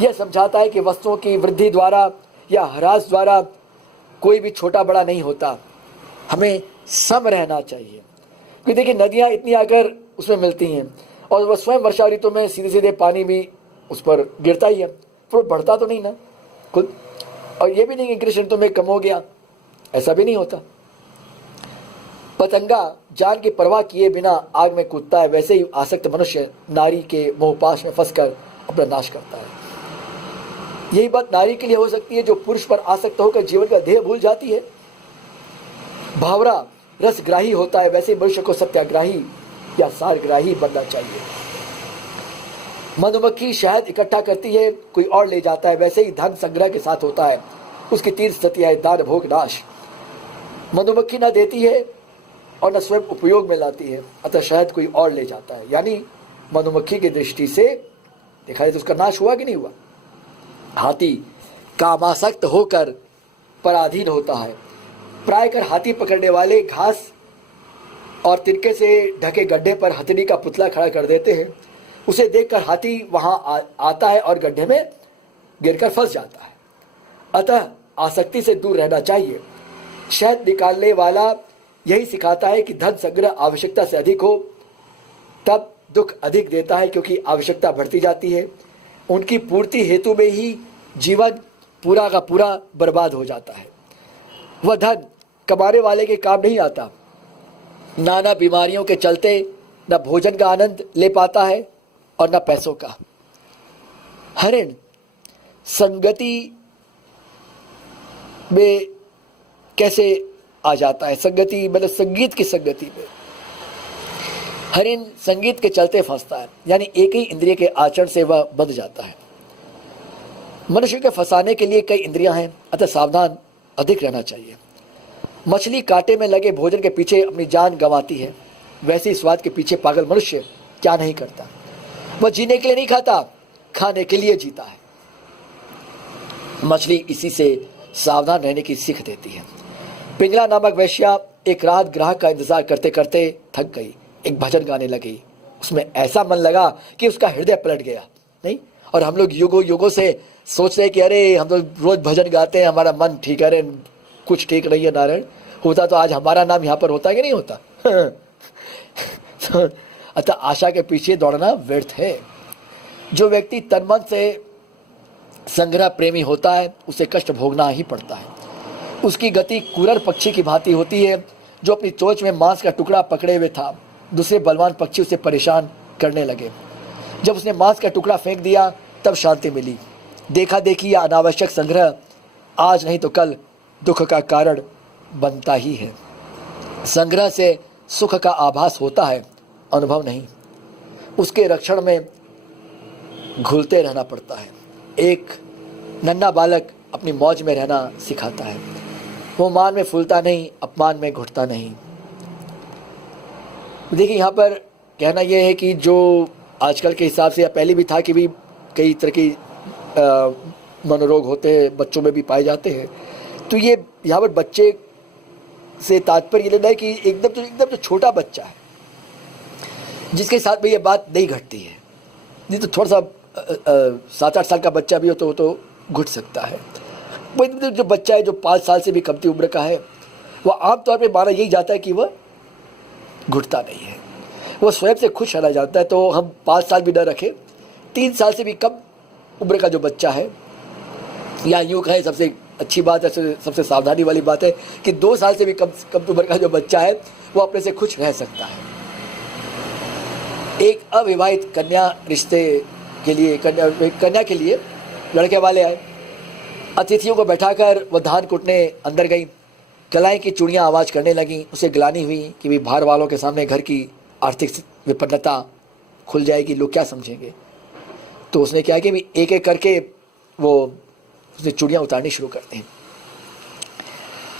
यह समझाता है कि वस्तुओं की वृद्धि द्वारा या ह्रास द्वारा कोई भी छोटा बड़ा नहीं होता, हमें सम रहना चाहिए। क्योंकि देखिए नदियाँ इतनी आकर उसमें मिलती हैं और वह स्वयं वर्षा ऋतु में सीधे सीधे पानी भी उस पर गिरता ही है, तो बढ़ता तो नहीं ना खुद। और ये भी नहीं कि ग्रीष्म ऋतु में कम हो गया, ऐसा भी नहीं होता। पतंगा जान की परवाह किए बिना आग में कूदता है, वैसे ही आसक्त मनुष्य नारी के मोहपाश में फंसकर अपना नाश करता है। यही बात नारी के लिए हो सकती है जो पुरुष पर आसक्त होकर जीवन का ध्येय भूल जाती है। भावरा रसग्राही होता है, वैसे ही मनुष्य को सत्याग्राही या सारग्राही बनना चाहिए। मधुमक्खी शहद इकट्ठा करती है, कोई और ले जाता है, वैसे ही धन संग्रह के साथ होता है, उसकी तीन स्थितियां है, दान भोग नाश। मधुमक्खी न देती है और न स्वयं उपयोग में लाती है, अतः शहद कोई और ले जाता है। यानी मधुमक्खी की दृष्टि से देखा जाए तो उसका नाश हुआ कि नहीं हुआ। हाथी कामासक्त होकर पराधीन होता है। प्रायकर हाथी पकड़ने वाले घास और तिनके से ढके गड्ढे पर हथनी का पुतला खड़ा कर देते हैं। उसे देखकर हाथी वहां आता है और गड्ढे में गिरकर फंस जाता है। अतः आसक्ति से दूर रहना चाहिए। शहद निकालने वाला यही सिखाता है कि धन संग्रह आवश्यकता से अधिक हो तब दुख अधिक देता है, क्योंकि आवश्यकता बढ़ती जाती है। उनकी पूर्ति हेतु में ही जीवन पूरा का पूरा बर्बाद हो जाता है। वह धन कमाने वाले के काम नहीं आता। नाना बीमारियों के चलते न भोजन का आनंद ले पाता है और न पैसों का। हरिण संगति में कैसे आ जाता है? संगति मतलब संगीत की संगति में। हरिण संगीत के चलते फंसता है, यानी एक ही इंद्रिय के आचरण से वह बंध जाता है। मनुष्य के फंसाने के लिए कई इंद्रियां हैं, अतः सावधान अधिक रहना चाहिए। मछली कांटे में लगे भोजन के पीछे अपनी जान गंवाती है, वैसे ही स्वाद के पीछे पागल मनुष्य क्या नहीं करता। वह जीने के लिए नहीं खाता, खाने के लिए जीता है। मछली इसी से सावधान रहने की सीख देती है। पिंगला नामक वेश्या एक रात ग्राहक का इंतजार करते करते थक गई, एक भजन गाने लगी। उसमें ऐसा मन लगा कि उसका हृदय पलट गया। नहीं, और हम लोग युगों युगों से सोच रहे कि अरे हम तो रोज भजन गाते हैं, हमारा मन ठीक है। अरे कुछ ठीक नहीं है नारायण, होता तो आज हमारा नाम यहाँ पर होता कि नहीं होता। अतः आशा के पीछे दौड़ना व्यर्थ है। जो व्यक्ति तन मन से संग्रह प्रेमी होता है उसे कष्ट भोगना ही पड़ता है। उसकी गति कुरर पक्षी की भांति होती है जो अपनी चोंच में मांस का टुकड़ा पकड़े हुए था। दूसरे बलवान पक्षी उसे परेशान करने लगे। जब उसने मांस का टुकड़ा फेंक दिया तब शांति मिली। देखा देखी या अनावश्यक संग्रह आज नहीं तो कल दुख का कारण बनता ही है। संग्रह से सुख का आभास होता है, अनुभव नहीं। उसके रक्षण में घुलते रहना पड़ता है। एक नन्हा बालक अपनी मौज में रहना सिखाता है। वो मान में फूलता नहीं, अपमान में घुटता नहीं। देखिए यहाँ पर कहना यह है कि जो आजकल के हिसाब से या पहले भी था कि भी कई तरह की मनोरोग होते हैं, बच्चों में भी पाए जाते हैं। तो ये यहाँ पर बच्चे से तात्पर्य ये लेना है कि एकदम तो छोटा बच्चा है जिसके साथ में ये बात नहीं घटती है। नहीं तो थोड़ा सा 7-8 साल का बच्चा भी हो तो घुट सकता है। वही जो बच्चा है जो 5 साल से भी कम की उम्र का है, वह आमतौर पर माना यही जाता है कि वह घुटता नहीं है, वो स्वयं से खुश रहना जानता है। तो हम 5 साल भी न रखें, 3 साल से भी कम उम्र का जो बच्चा है, या यूँ कहें सबसे अच्छी बात है, सबसे सावधानी वाली बात है कि 2 साल से भी कम उम्र का जो बच्चा है वो अपने से खुश रह सकता है। एक अविवाहित कन्या रिश्ते के लिए कन्या के लिए लड़के वाले आए। अतिथियों को बैठाकर वह धान कुटने अंदर गई। कलाई की चूड़ियाँ आवाज़ करने लगीं। उसे ग्लानि हुई कि भी बाहर वालों के सामने घर की आर्थिक विपन्नता खुल जाएगी, लोग क्या समझेंगे। तो उसने क्या कि भी एक एक करके वो उसने चूड़ियाँ उतारनी शुरू कर दी।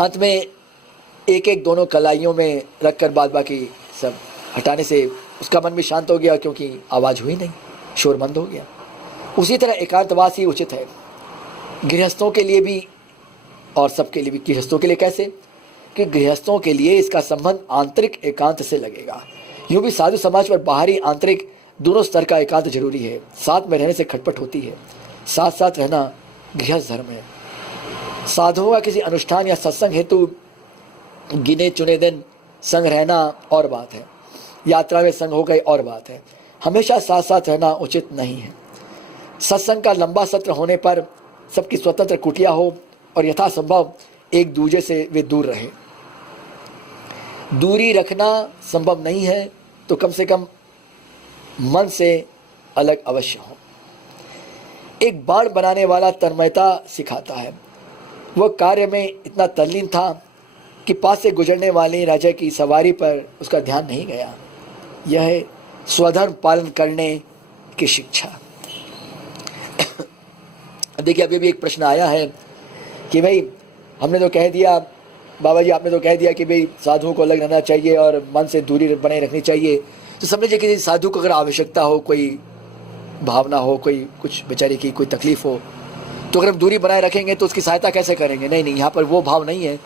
अंत में एक एक दोनों कलाइयों में रख कर बाद बाकी सब हटाने से उसका मन भी शांत हो गया, क्योंकि आवाज़ हुई नहीं, शोर बंद हो गया। उसी तरह एकांतवास ही उचित है गृहस्थों के लिए भी और सबके लिए भी। गृहस्थों के लिए कैसे कि गृहस्थों के लिए इसका संबंध आंतरिक एकांत से लगेगा। यूँ भी साधु समाज पर बाहरी आंतरिक दोनों स्तर का एकांत जरूरी है। साथ में रहने से खटपट होती है, साथ साथ रहना गृहस्थ धर्म है। साधुओं का किसी अनुष्ठान या सत्संग हेतु गिने चुने दिन संग रहना और बात है, यात्रा में संग हो गई और बात है। हमेशा साथ साथ रहना उचित नहीं है। सत्संग का लंबा सत्र होने पर सबकी स्वतंत्र कुटिया हो और यथासंभव एक दूसरे से वे दूर रहे। दूरी रखना संभव नहीं है तो कम से कम मन से अलग अवश्य हो। एक बाण बनाने वाला तन्मयता सिखाता है। वह कार्य में इतना तल्लीन था कि पास से गुजरने वाले राजा की सवारी पर उसका ध्यान नहीं गया। यह है स्वधर्म पालन करने की शिक्षा। देखिए, अभी भी एक प्रश्न आया है कि भाई हमने तो कह दिया, बाबा जी आपने तो कह दिया कि भाई साधुओं को अलग रहना चाहिए और मन से दूरी बनाए रखनी चाहिए। तो समझिए किसी साधु को अगर आवश्यकता हो, कोई भावना हो, कोई कुछ बेचारे की कोई तकलीफ हो, तो अगर हम दूरी बनाए रखेंगे तो उसकी सहायता कैसे करेंगे? नहीं नहीं, यहाँ पर वो भाव नहीं है।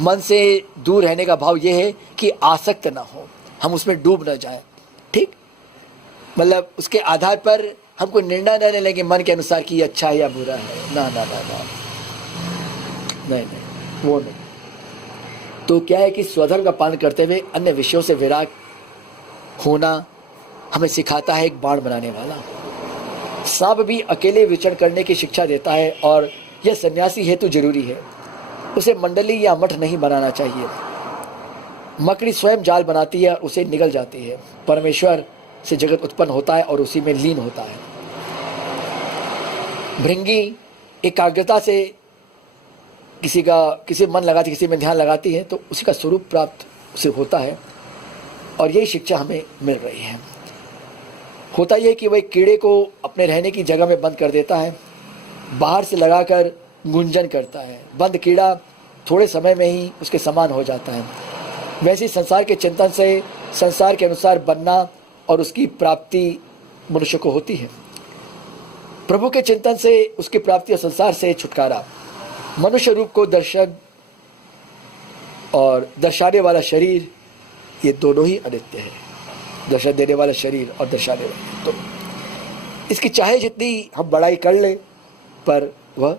मन से दूर रहने का भाव ये है कि आसक्त ना हो, हम उसमें डूब ना जाए। ठीक, मतलब उसके आधार पर हम कोई निर्णय न ले लेंगे मन के अनुसार कि अच्छा है या बुरा है। ना ना ना ना, नहीं नहीं, वो नहीं। तो क्या है कि स्वधर्म का पालन करते हुए अन्य विषयों से विराग होना हमें सिखाता है एक बाण बनाने वाला। सांप भी अकेले विचरण करने की शिक्षा देता है और यह सन्यासी हेतु जरूरी है। उसे मंडली या मठ नहीं बनाना चाहिए। मकड़ी स्वयं जाल बनाती है, उसे निगल जाती है। परमेश्वर से जगत उत्पन्न होता है और उसी में लीन होता है। भृंगी एकाग्रता से किसी मन लगाती, किसी में ध्यान लगाती है तो उसी का स्वरूप प्राप्त उसे होता है। और यही शिक्षा हमें मिल रही है। होता यह कि वह कीड़े को अपने रहने की जगह में बंद कर देता है, बाहर से लगाकर गुंजन करता है। बंद कीड़ा थोड़े समय में ही उसके समान हो जाता है। वैसे संसार के चिंतन से संसार के अनुसार बनना और उसकी प्राप्ति मनुष्य को होती है। प्रभु के चिंतन से उसकी प्राप्ति और संसार से छुटकारा। मनुष्य रूप को दर्शन और दर्शाने वाला शरीर, ये दोनों ही अनित्य है। दर्शन देने वाला शरीर और दर्शाने वाला, तो इसकी चाहे जितनी हम बड़ाई कर लें पर वह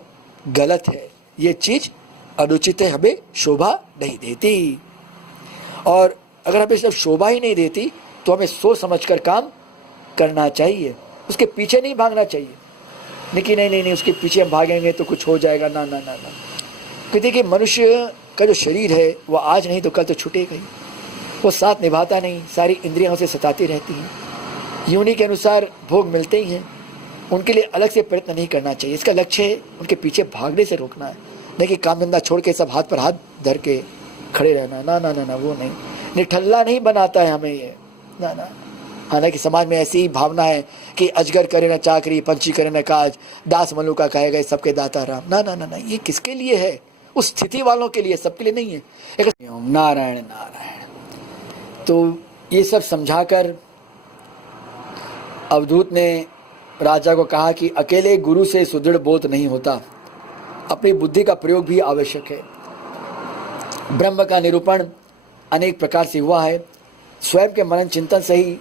गलत है। ये चीज़ अनुचित है, हमें शोभा नहीं देती। और अगर हमें सिर्फ शोभा ही नहीं देती तो हमें सोच समझकर काम करना चाहिए। उसके पीछे नहीं भागना चाहिए। लेकिन नहीं, उसके पीछे हम भागेंगे तो कुछ हो जाएगा। ना ना ना ना, क्योंकि देखिए मनुष्य का जो शरीर है वह आज नहीं तो कल तो छूटेगा ही। वो साथ निभाता नहीं, सारी इंद्रियां उसे सताती रहती हैं। योनि के अनुसार भोग मिलते ही हैं, उनके लिए अलग से प्रयत्न नहीं करना चाहिए। इसका लक्ष्य है उनके पीछे भागने से रोकना है, नहीं कि काम धंधा छोड़ के सब हाथ पर हाथ धर के खड़े रहना। ना ना ना ना, वो नहीं, निठल्ला नहीं बनाता है हमें ये। ना ना, हालांकि समाज में ऐसी भावना है कि अजगर करे न चाकरी, पंछी करे न काज, दास मलुका कहे गए सबके दाता राम। ना ना ना ना, ये किसके लिए है? उस स्थिति वालों के लिए, सबके लिए नहीं है। नारायण नारायण। तो ये सब समझाकर अवधूत ने राजा को कहा कि अकेले गुरु से सुदृढ़ बोध नहीं होता, अपनी बुद्धि का प्रयोग भी आवश्यक है। ब्रह्म का निरूपण अनेक प्रकार से हुआ है। स्वयं के मनन चिंतन से ही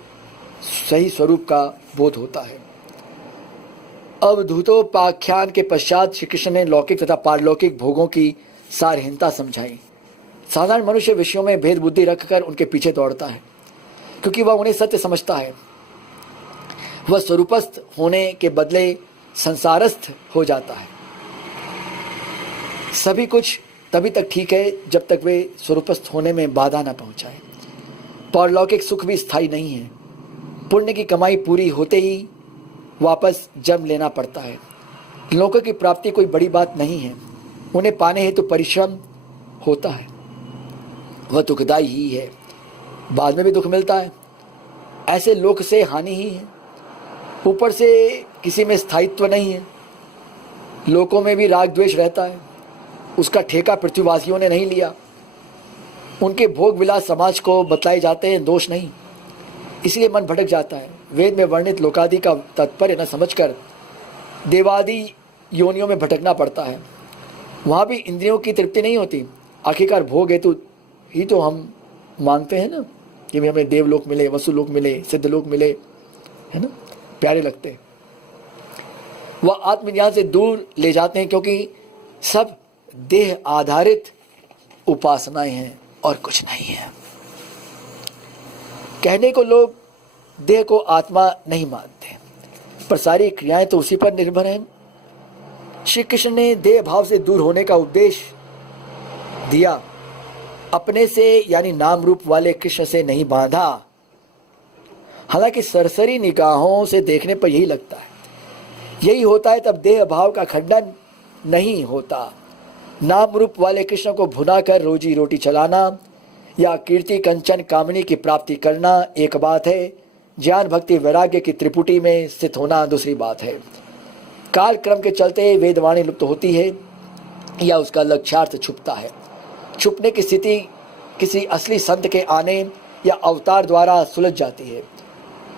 सही स्वरूप का बोध होता है। अवधूतोपाख्यान के पश्चात श्री कृष्ण ने लौकिक तथा पारलौकिक भोगों की सारहीनता समझाई। साधारण मनुष्य विषयों में भेद बुद्धि रखकर उनके पीछे दौड़ता है, क्योंकि वह उन्हें सत्य समझता है। वह स्वरूपस्थ होने के बदले संसारस्थ हो जाता है। सभी कुछ तभी तक ठीक है जब तक वे स्वरूपस्थ होने में बाधा न पहुंचाए। पारलौकिक सुख भी स्थायी नहीं है। पुण्य की कमाई पूरी होते ही वापस जन्म लेना पड़ता है। लोकों की प्राप्ति कोई बड़ी बात नहीं है, उन्हें पाने हेतु परिश्रम होता है। वह दुखदायी ही है, बाद में भी दुख मिलता है। ऐसे लोक से हानि ही है। ऊपर से किसी में स्थायित्व नहीं है। लोकों में भी राग द्वेष रहता है। उसका ठेका पृथ्वीवासियों ने नहीं लिया। उनके भोग विलास समाज को बतलाए जाते हैं, दोष नहीं, इसलिए मन भटक जाता है। वेद में वर्णित लोकादि का तात्पर्य न समझकर देवादि योनियों में भटकना पड़ता है। वहाँ भी इंद्रियों की तृप्ति नहीं होती। आखिरकार भोग हेतु ही तो हम मांगते हैं ना कि हमें देवलोक मिले, वसुलोक मिले, सिद्धलोक मिले, है ना, प्यारे लगते हैं। वह आत्मज्ञान से दूर ले जाते हैं, क्योंकि सब देह आधारित उपासनाएं हैं और कुछ नहीं है। कहने को लोग देह को आत्मा नहीं मानते, पर सारी क्रियाएं तो उसी पर निर्भर हैं। श्री कृष्ण ने देह भाव से दूर होने का उपदेश दिया, अपने से यानी नाम रूप वाले कृष्ण से नहीं बांधा। हालांकि सरसरी निगाहों से देखने पर यही लगता है, यही होता है, तब देह भाव का खंडन नहीं होता। नाम रूप वाले कृष्ण को भुनाकर रोजी रोटी चलाना या कीर्ति कंचन कामनी की प्राप्ति करना एक बात है, ज्ञान भक्ति वैराग्य की त्रिपुटी में स्थित होना दूसरी बात है। काल क्रम के चलते वेदवाणी लुप्त होती है या उसका लक्ष्यार्थ छुपता है। छुपने की स्थिति किसी असली संत के आने या अवतार द्वारा सुलझ जाती है।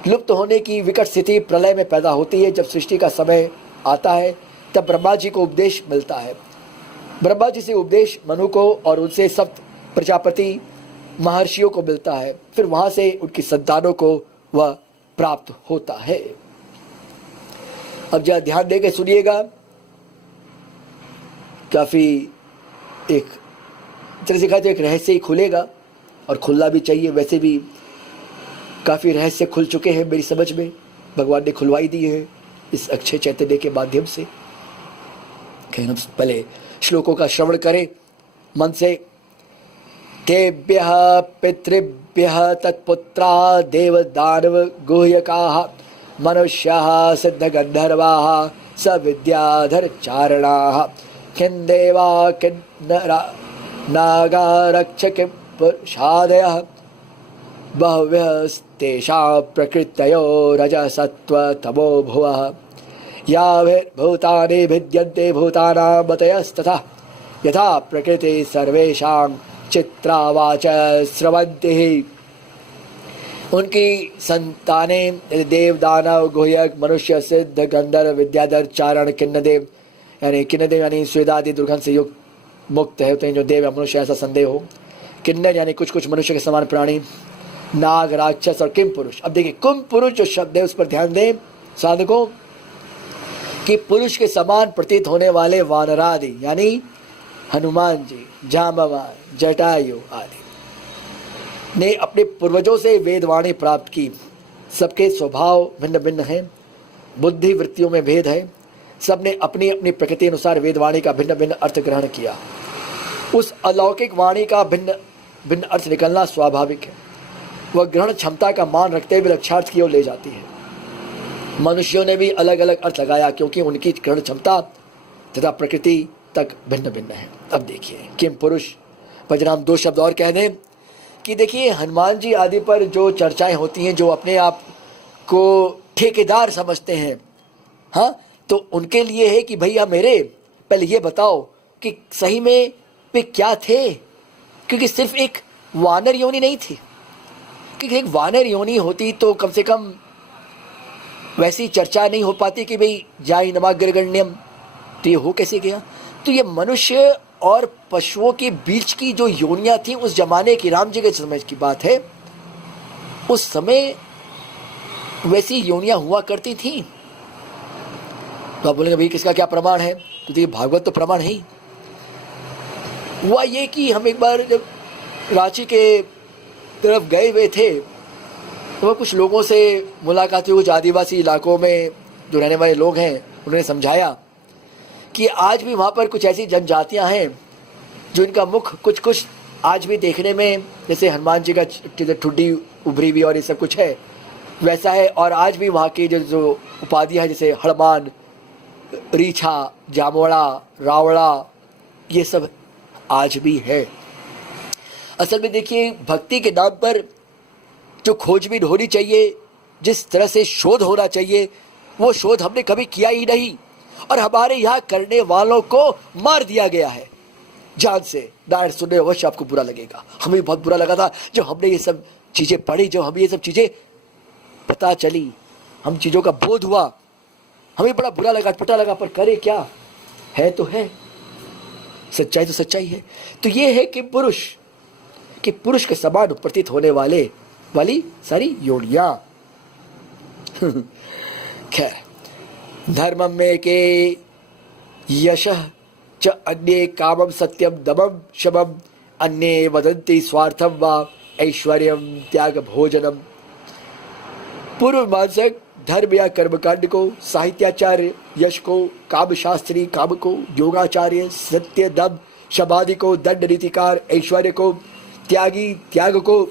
लुप्त होने की विकट स्थिति प्रलय में पैदा होती है। जब सृष्टि का समय आता है तब ब्रह्मा जी को उपदेश मिलता है। ब्रह्मा जी से उपदेश मनु को और उनसे सप्त प्रजापति महर्षियों को मिलता है। फिर वहां से उनकी संतानों को वह प्राप्त होता है। अब जरा ध्यान देकर सुनिएगा, काफी एक तरह से कहा तो एक रहस्य ही खुलेगा और खुलना भी चाहिए। वैसे भी काफी रहस्य खुल चुके हैं मेरी समझ में, भगवान ने खुलवाई दिए हैं इस अक्षय चैतन्य के माध्यम से। हम पहले श्लोकों का श्रवण करें मन से। तेभ्यः पितृभ्यः तत्पुत्रा देवदानव गुह्यकाः मनुष्याः सिद्धगन्धर्वाः सविद्याधर चारणाः किन्देवा किन्नरा नागारक्ष किंपुरुषादयः बहव्यस्तेषां प्रकृतयो रजसत्त्वतमो भुवः याभिर्भूतानि भिद्यन्ते भूतानां मतयस्तथा यथा प्रकृति सर्वेषां चित्रावाच स्रवन्ति। उनकी संतानें देव दानव गुह्यक मनुष्य सिद्ध गंधर्व विद्याधर चारण किन्नदेव यानी स्वेदादि दुर्गंध से युक्त मुक्त होते हैं जो देव या मनुष्य, ऐसा संदेह हो। किन्नर यानी कुछ कुछ मनुष्य के समान प्राणी, नाग राक्षस और किम पुरुष। अब देखिए कुम पुरुष जो शब्द है उस पर ध्यान दें साधकों कि पुरुष के समान प्रतीत होने वाले वानरादि यानी हनुमान जी, जांबवान, जटायु आदि ने अपने पूर्वजों से वेदवाणी प्राप्त की। सबके स्वभाव भिन्न भिन्न हैं, बुद्धि वृत्तियों में भेद है। सबने अपनी अपनी प्रकृति अनुसार वेदवाणी का भिन्न भिन्न अर्थ ग्रहण किया। उस अलौकिक वाणी का भिन्न भिन्न अर्थ निकलना स्वाभाविक है। वह ग्रहण क्षमता का मान रखते हुए लक्ष्यार्थ की ओर ले जाती है। मनुष्यों ने भी अलग अलग अर्थ लगाया क्योंकि उनकी ग्रहण क्षमता तथा प्रकृति तक भिन्न भिन्न है। अब देखिए किम पुरुष पर जरा हम दो शब्द और कह दें कि देखिए हनुमान जी आदि पर जो चर्चाएं होती हैं, जो अपने आप को ठेकेदार समझते हैं, हाँ, तो उनके लिए है कि भैया मेरे पहले ये बताओ कि सही में वे क्या थे, क्योंकि सिर्फ एक वानर योनि नहीं थी। क्योंकि एक वानर योनि होती तो कम से कम वैसी चर्चा नहीं हो पाती कि भाई जाई नमाग्रगण्यम, तो ये हो कैसे गया। तो ये मनुष्य और पशुओं के बीच की जो योनियां थी उस जमाने की, राम जी के समय की बात है, उस समय वैसी योनियां हुआ करती थी। तो आप बोलेंगे भाई किसका क्या प्रमाण है, तो देखिए भागवत तो प्रमाण है ही। हुआ ये कि हम एक बार जब रांची के तरफ गए हुए थे तो वह कुछ लोगों से मुलाकात हुई। कुछ आदिवासी इलाकों में जो रहने वाले लोग हैं उन्होंने समझाया कि आज भी वहाँ पर कुछ ऐसी जनजातियाँ हैं जो इनका मुख कुछ कुछ आज भी देखने में जैसे हनुमान जी का ठुड्डी उभरी हुई और ये सब कुछ है वैसा है। और आज भी वहाँ की जो उपाधियाँ हैं जैसे हड़मान, रीछा, जामोड़ा, रावड़ा, ये सब आज भी है। असल में देखिए भक्ति के नाम पर जो खोजबीन होनी चाहिए, जिस तरह से शोध होना चाहिए, वो शोध हमने कभी किया ही नहीं और हमारे यहाँ करने वालों को मार दिया गया है। जान से। नारायण सुनने में अवश्य आपको बुरा लगेगा, हमें बहुत बुरा लगा था जब हमने ये सब चीज़ें पढ़ी, जब हमें ये सब चीज़ें पता चली, हम चीज़ों का बोध हुआ, हमें बड़ा बुरा लगा, अटपटा लगा, पर करे क्या, है तो है, सच्चाई तो सच्चाई है। तो ये है कि पुरुष के समान प्रतीत होने वाली सारी योनियां। खैर, धर्मम में के यशः च अन्ये कामम सत्यम दमम शमम अन्ये वदन्ति स्वार्थम वा ऐश्वर्यम त्याग भोजनम। पूर्व मीमांसक धर्म या कर्मकांड को, साहित्याचार्य यश को, कामशास्त्री काम को, योगाचार्य सत्य दम शमादि को, दंड नीतिकार ऐश्वर्य को, त्यागी त्याग को,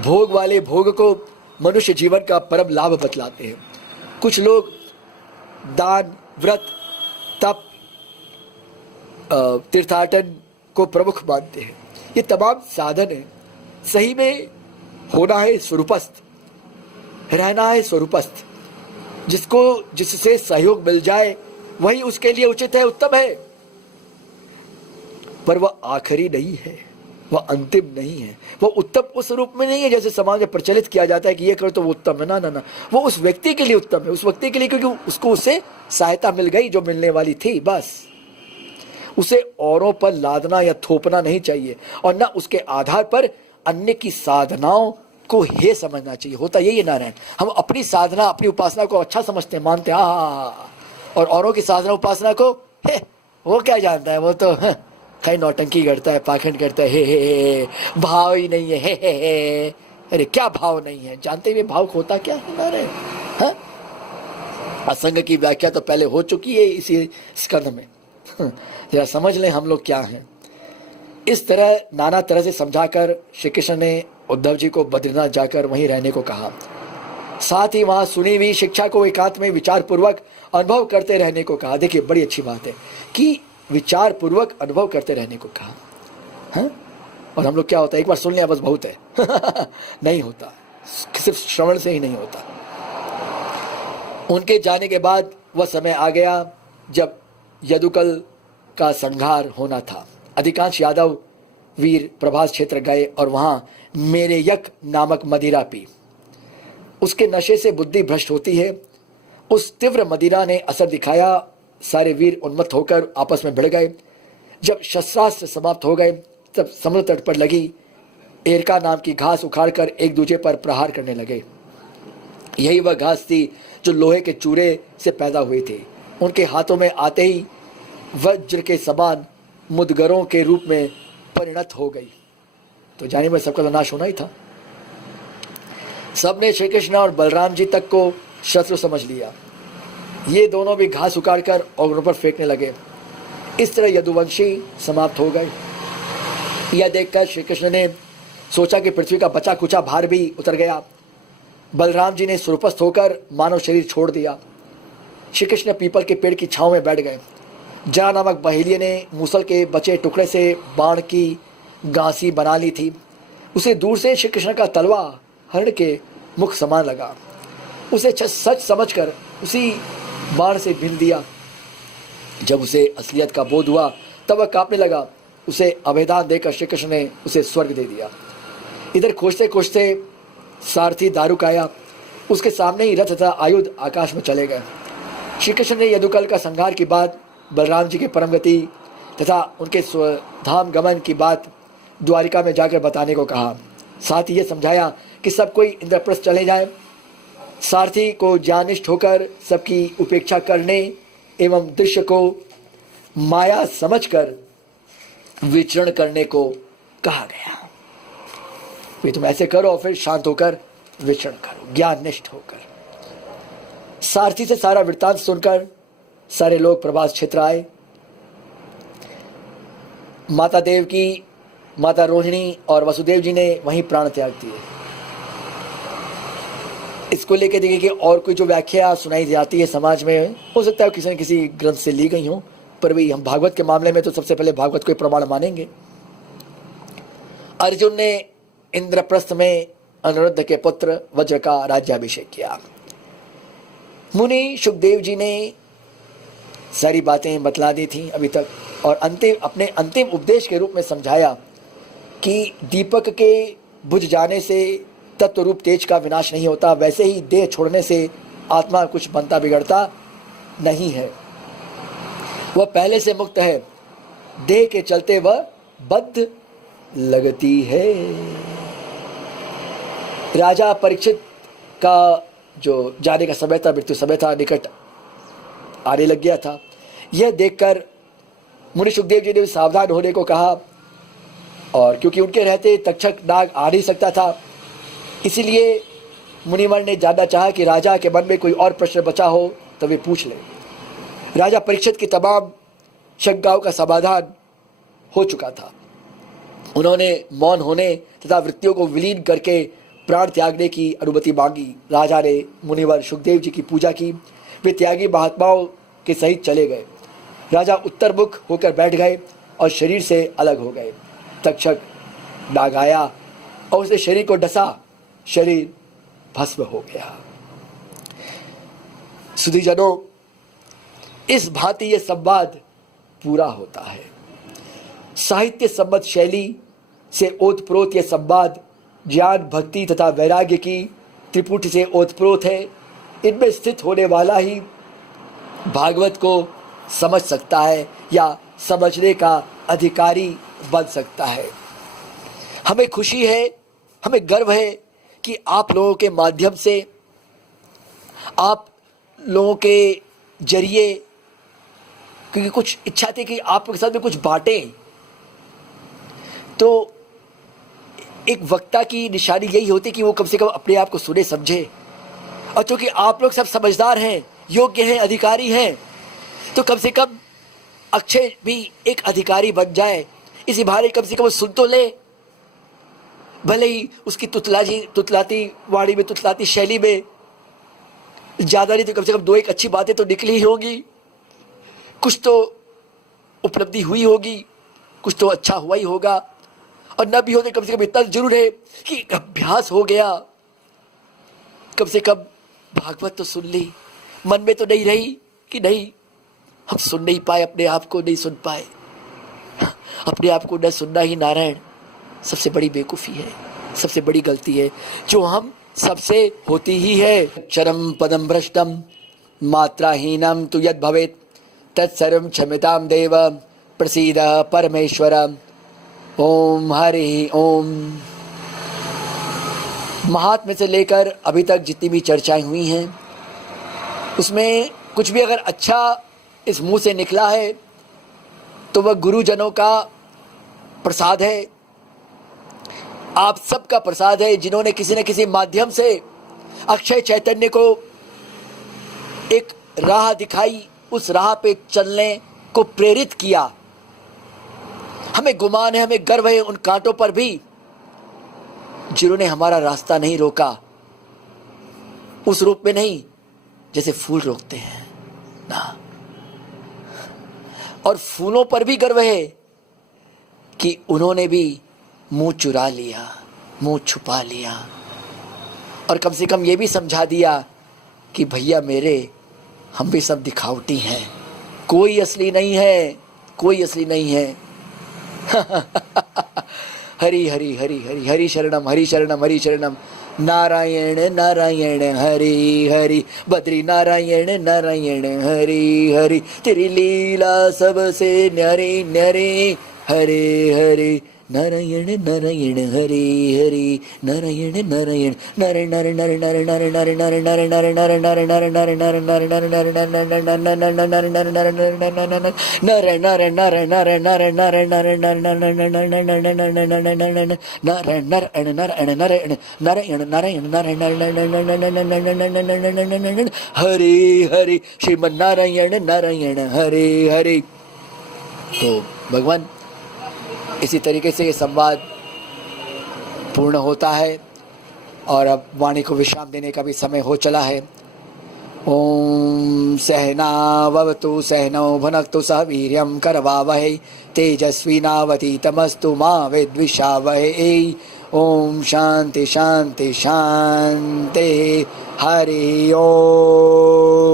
भोग वाले भोग को मनुष्य जीवन का परम लाभ बतलाते हैं। कुछ लोग दान, व्रत, तप, तीर्थाटन को प्रमुख मानते हैं। ये तमाम साधन है, सही में होना है स्वरूपस्थ, रहना है स्वरूपस्थ। जिससे सहयोग मिल जाए वही उसके लिए उचित है, उत्तम है, पर वह आखिरी नहीं है, वह अंतिम नहीं है, वह उत्तम उस रूप में नहीं है जैसे समाज में प्रचलित किया जाता है कि ये करो तो वो उत्तम है। ना ना ना, वो उस व्यक्ति के लिए उत्तम है, उस व्यक्ति के लिए, क्योंकि उसको उससे सहायता मिल गई जो मिलने वाली थी, बस। उसे औरों पर लादना या थोपना नहीं चाहिए, और न उसके आधार पर अन्य की साधनाओं को हे समझना चाहिए। होता यही है नारायण, हम अपनी साधना, अपनी उपासना को अच्छा समझते हैं, मानते हैं, और औरों की साधना उपासना को हे, वो क्या जानता है, वो तो कहीं नौटंकी करता है, पाखंड करता है, हे, भाव ही नहीं है, हे। अरे क्या भाव नहीं है, जानते हुए भाव होता क्या है नारायण। असंग की व्याख्या तो पहले हो चुकी है इसी स्कंध में, जरा समझ लें हम लोग क्या हैं। इस तरह नाना तरह से समझाकर श्री कृष्ण ने उद्धव जी को बद्रीनाथ जाकर वहीं रहने को कहा। साथ ही वहां सुनी हुई शिक्षा को एकांत में विचार पूर्वक अनुभव करते रहने को कहा। देखिए बड़ी अच्छी बात है कि विचार पूर्वक अनुभव करते रहने को कहा। हाँ? और हम लोग क्या होता है, एक बार सुन लिया बस बहुत है नहीं होता, सिर्फ श्रवण से ही नहीं होता। उनके जाने के बाद वह समय आ गया जब यदुकल का संहार होना था। अधिकांश यादव वीर प्रभास क्षेत्र गए और वहां मेरे यक नामक मदिरा पी। उसके नशे से बुद्धि भ्रष्ट होती है। उस तीव्र मदिरा ने असर दिखाया। सारे वीर उन्मत्त होकर आपस में भिड़ गए। जब शस्त्रास्त्र समाप्त हो गए तब समुद्र तट पर लगी एरका नाम की घास उखाड़कर एक दूसरे पर प्रहार करने लगे। यही वह घास थी जो लोहे के चूरे से पैदा हुई थी। उनके हाथों में आते ही वज्र के समान मुदगरों के रूप में परिणत हो गई। तो जाने में सबका तो नाश होना ही था। सबने श्री कृष्ण और बलराम जी तक को शत्रु समझ लिया। ये दोनों भी घास उखाड़कर और उन पर फेंकने लगे। इस तरह यदुवंशी समाप्त हो गए। यह देखकर श्री कृष्ण ने सोचा कि पृथ्वी का बचा कुचा भार भी उतर गया। बलराम जी ने सुरपस्थ होकर मानव शरीर छोड़ दिया। श्री कृष्ण पीपल के पेड़ की छांव में बैठ गए। जरा नामक बहेलिये ने मूसल के बचे टुकड़े से बाण की गांसी बना ली थी। उसे दूर से श्री कृष्ण का तलवा हरण के मुख समान लगा। उसे सच समझकर उसी बाण से भीन दिया। जब उसे असलियत का बोध हुआ तब वह कांपने लगा। उसे अभेदान देकर श्री कृष्ण ने उसे स्वर्ग दे दिया। इधर खोजते खोजते सारथी दारुक आया। उसके सामने ही रथ तथा आयुध आकाश में चले गए। श्री कृष्ण ने यदुकल का संहार की बात, बलराम जी के परम गति तथा उनके स्वधाम गमन की बात द्वारिका में जाकर बताने को कहा। साथ ही यह समझाया कि सब कोई इंद्रप्रस्थ चले जाए। सारथी को ज्ञानिष्ठ होकर सबकी उपेक्षा करने एवं दृश्य को माया समझकर विचरण करने को कहा गया। वे तुम ऐसे करो और फिर शांत होकर विचरण करो, ज्ञाननिष्ठ होकर। सारथी से सारा वृत्तांत सुनकर सारे लोग प्रभास क्षेत्र आए। माता देव की, माता रोहिणी और वसुदेव जी ने वहीं प्राण त्याग दिए। इसको लेकर देखिए कि और कोई जो व्याख्या सुनाई जाती है समाज में, हो सकता है किसी न किसी ग्रंथ से ली गई हो, पर भी हम भागवत के मामले में तो सबसे पहले भागवत को प्रमाण मानेंगे। अर्जुन ने इंद्रप्रस्थ में अनिरुद्ध के पुत्र वज्र का राज्याभिषेक किया। मुनि सुखदेव जी ने सारी बातें बतला दी थी अभी तक, और अपने अंतिम उपदेश के रूप में समझाया कि दीपक के बुझ जाने से तत्व रूप तेज का विनाश नहीं होता, वैसे ही देह छोड़ने से आत्मा कुछ बनता बिगड़ता नहीं है। वह पहले से मुक्त है, देह के चलते वह बद्ध लगती है। राजा परीक्षित का जो जाने का समय था, मृत्यु समय था, निकट आने लग गया था। यह देखकर मुनि सुखदेव जी ने सावधान होने को कहा, और क्योंकि उनके रहते तक्षक नाग आ नहीं सकता था, इसीलिए मुनिवर ने जानना चाहा कि राजा के मन में कोई और प्रश्न बचा हो तो वे पूछ ले। राजा परीक्षित की तमाम शंकाओं का समाधान हो चुका था। उन्होंने मौन होने तथा वृत्तियों को विलीन करके प्राण त्यागने की अनुमति मांगी। राजा ने मुनिवर सुखदेव जी की पूजा की। वे त्यागी महात्माओं के सहित चले गए। राजा उत्तरमुख होकर बैठ गए और शरीर से अलग हो गए। तक्षक नाग आया और उसने शरीर को डसा, शरीर भस्म हो गया। सुधीजनों, इस भांति यह संवाद पूरा होता है। साहित्य संबद्ध शैली से ओतप्रोत यह संवाद ज्ञान, भक्ति तथा वैराग्य की त्रिपुटी से ओतप्रोत है। इनमें स्थित होने वाला ही भागवत को समझ सकता है या समझने का अधिकारी बन सकता है। हमें खुशी है, हमें गर्व है कि आप लोगों के माध्यम से, आप लोगों के जरिए, क्योंकि कुछ इच्छा थी कि आपके साथ में कुछ बांटें, तो एक वक्ता की निशानी यही होती कि वो कम से कम अपने आप को सुने समझे। और चूंकि आप लोग सब समझदार हैं, योग्य हैं, अधिकारी हैं, तो कम से कम अक्षय भी एक अधिकारी बन जाए। इसी बहाने कम से कम सुन तो ले, भले ही उसकी तुतलाती वाणी में, तुतलाती शैली में, ज़्यादा नहीं तो कम से कम दो एक अच्छी बातें तो निकली ही होगी, कुछ तो उपलब्धि हुई होगी, कुछ तो अच्छा हुआ ही होगा। और न भी हो तो कम से कम इतना जरूर है कि अभ्यास हो गया, कम से कम भागवत तो सुन ली, मन में तो नहीं रही कि नहीं हम सुन नहीं पाए, अपने आप को नहीं सुन पाए। अपने आप को न सुनना ही नारायण सबसे बड़ी बेवकूफ़ी है, सबसे बड़ी गलती है जो हम सबसे होती ही है। चरम पदम भ्रष्टम मात्राहीनम तु यद भवेत तत्सर्वं क्षम्यतां देव प्रसीद परमेश्वर। ओम हरि ओम। महात्म्य से लेकर अभी तक जितनी भी चर्चाएं हुई हैं, उसमें कुछ भी अगर अच्छा इस मुंह से निकला है तो वह गुरुजनों का प्रसाद है, आप सबका प्रसाद है, जिन्होंने किसी न किसी माध्यम से अक्षय चैतन्य को एक राह दिखाई, उस राह पे चलने को प्रेरित किया। हमें गुमान है, हमें गर्व है उन कांटों पर भी जिन्होंने हमारा रास्ता नहीं रोका, उस रूप में नहीं जैसे फूल रोकते हैं ना। और फूलों पर भी गर्व है कि उन्होंने भी मुंह चुरा लिया, मुंह छुपा लिया, और कम से कम ये भी समझा दिया कि भैया मेरे, हम भी सब दिखावटी हैं, कोई असली नहीं है, कोई असली नहीं है। हरि हरि हरि हरि हरि शरणम, हरि शरणम, हरि शरणम। नारायण नारायण हरि हरि, बद्री नारायण नारायण हरि हरि, तेरी लीला सबसे न्यारी न्यारी। हरे हरे नारायण नारायण हरि हरि, नारायण नारायण नारायण नारायण नारायण नारायण नारायण नारायण नारायण नारायण नारायण नारायण हरि हरि, श्रीमन नारायण नारायण हरि हरि। तो भगवान इसी तरीके से ये संवाद पूर्ण होता है और अब वाणी को विश्राम देने का भी समय हो चला है। ओम सहनावतु सहनौ भुनक्तु सह वीर्यं करवावहै तेजस्विनावतीतमस्तु मा विद्विषावहै। ओम शांति शांति शांति। हरि ओम।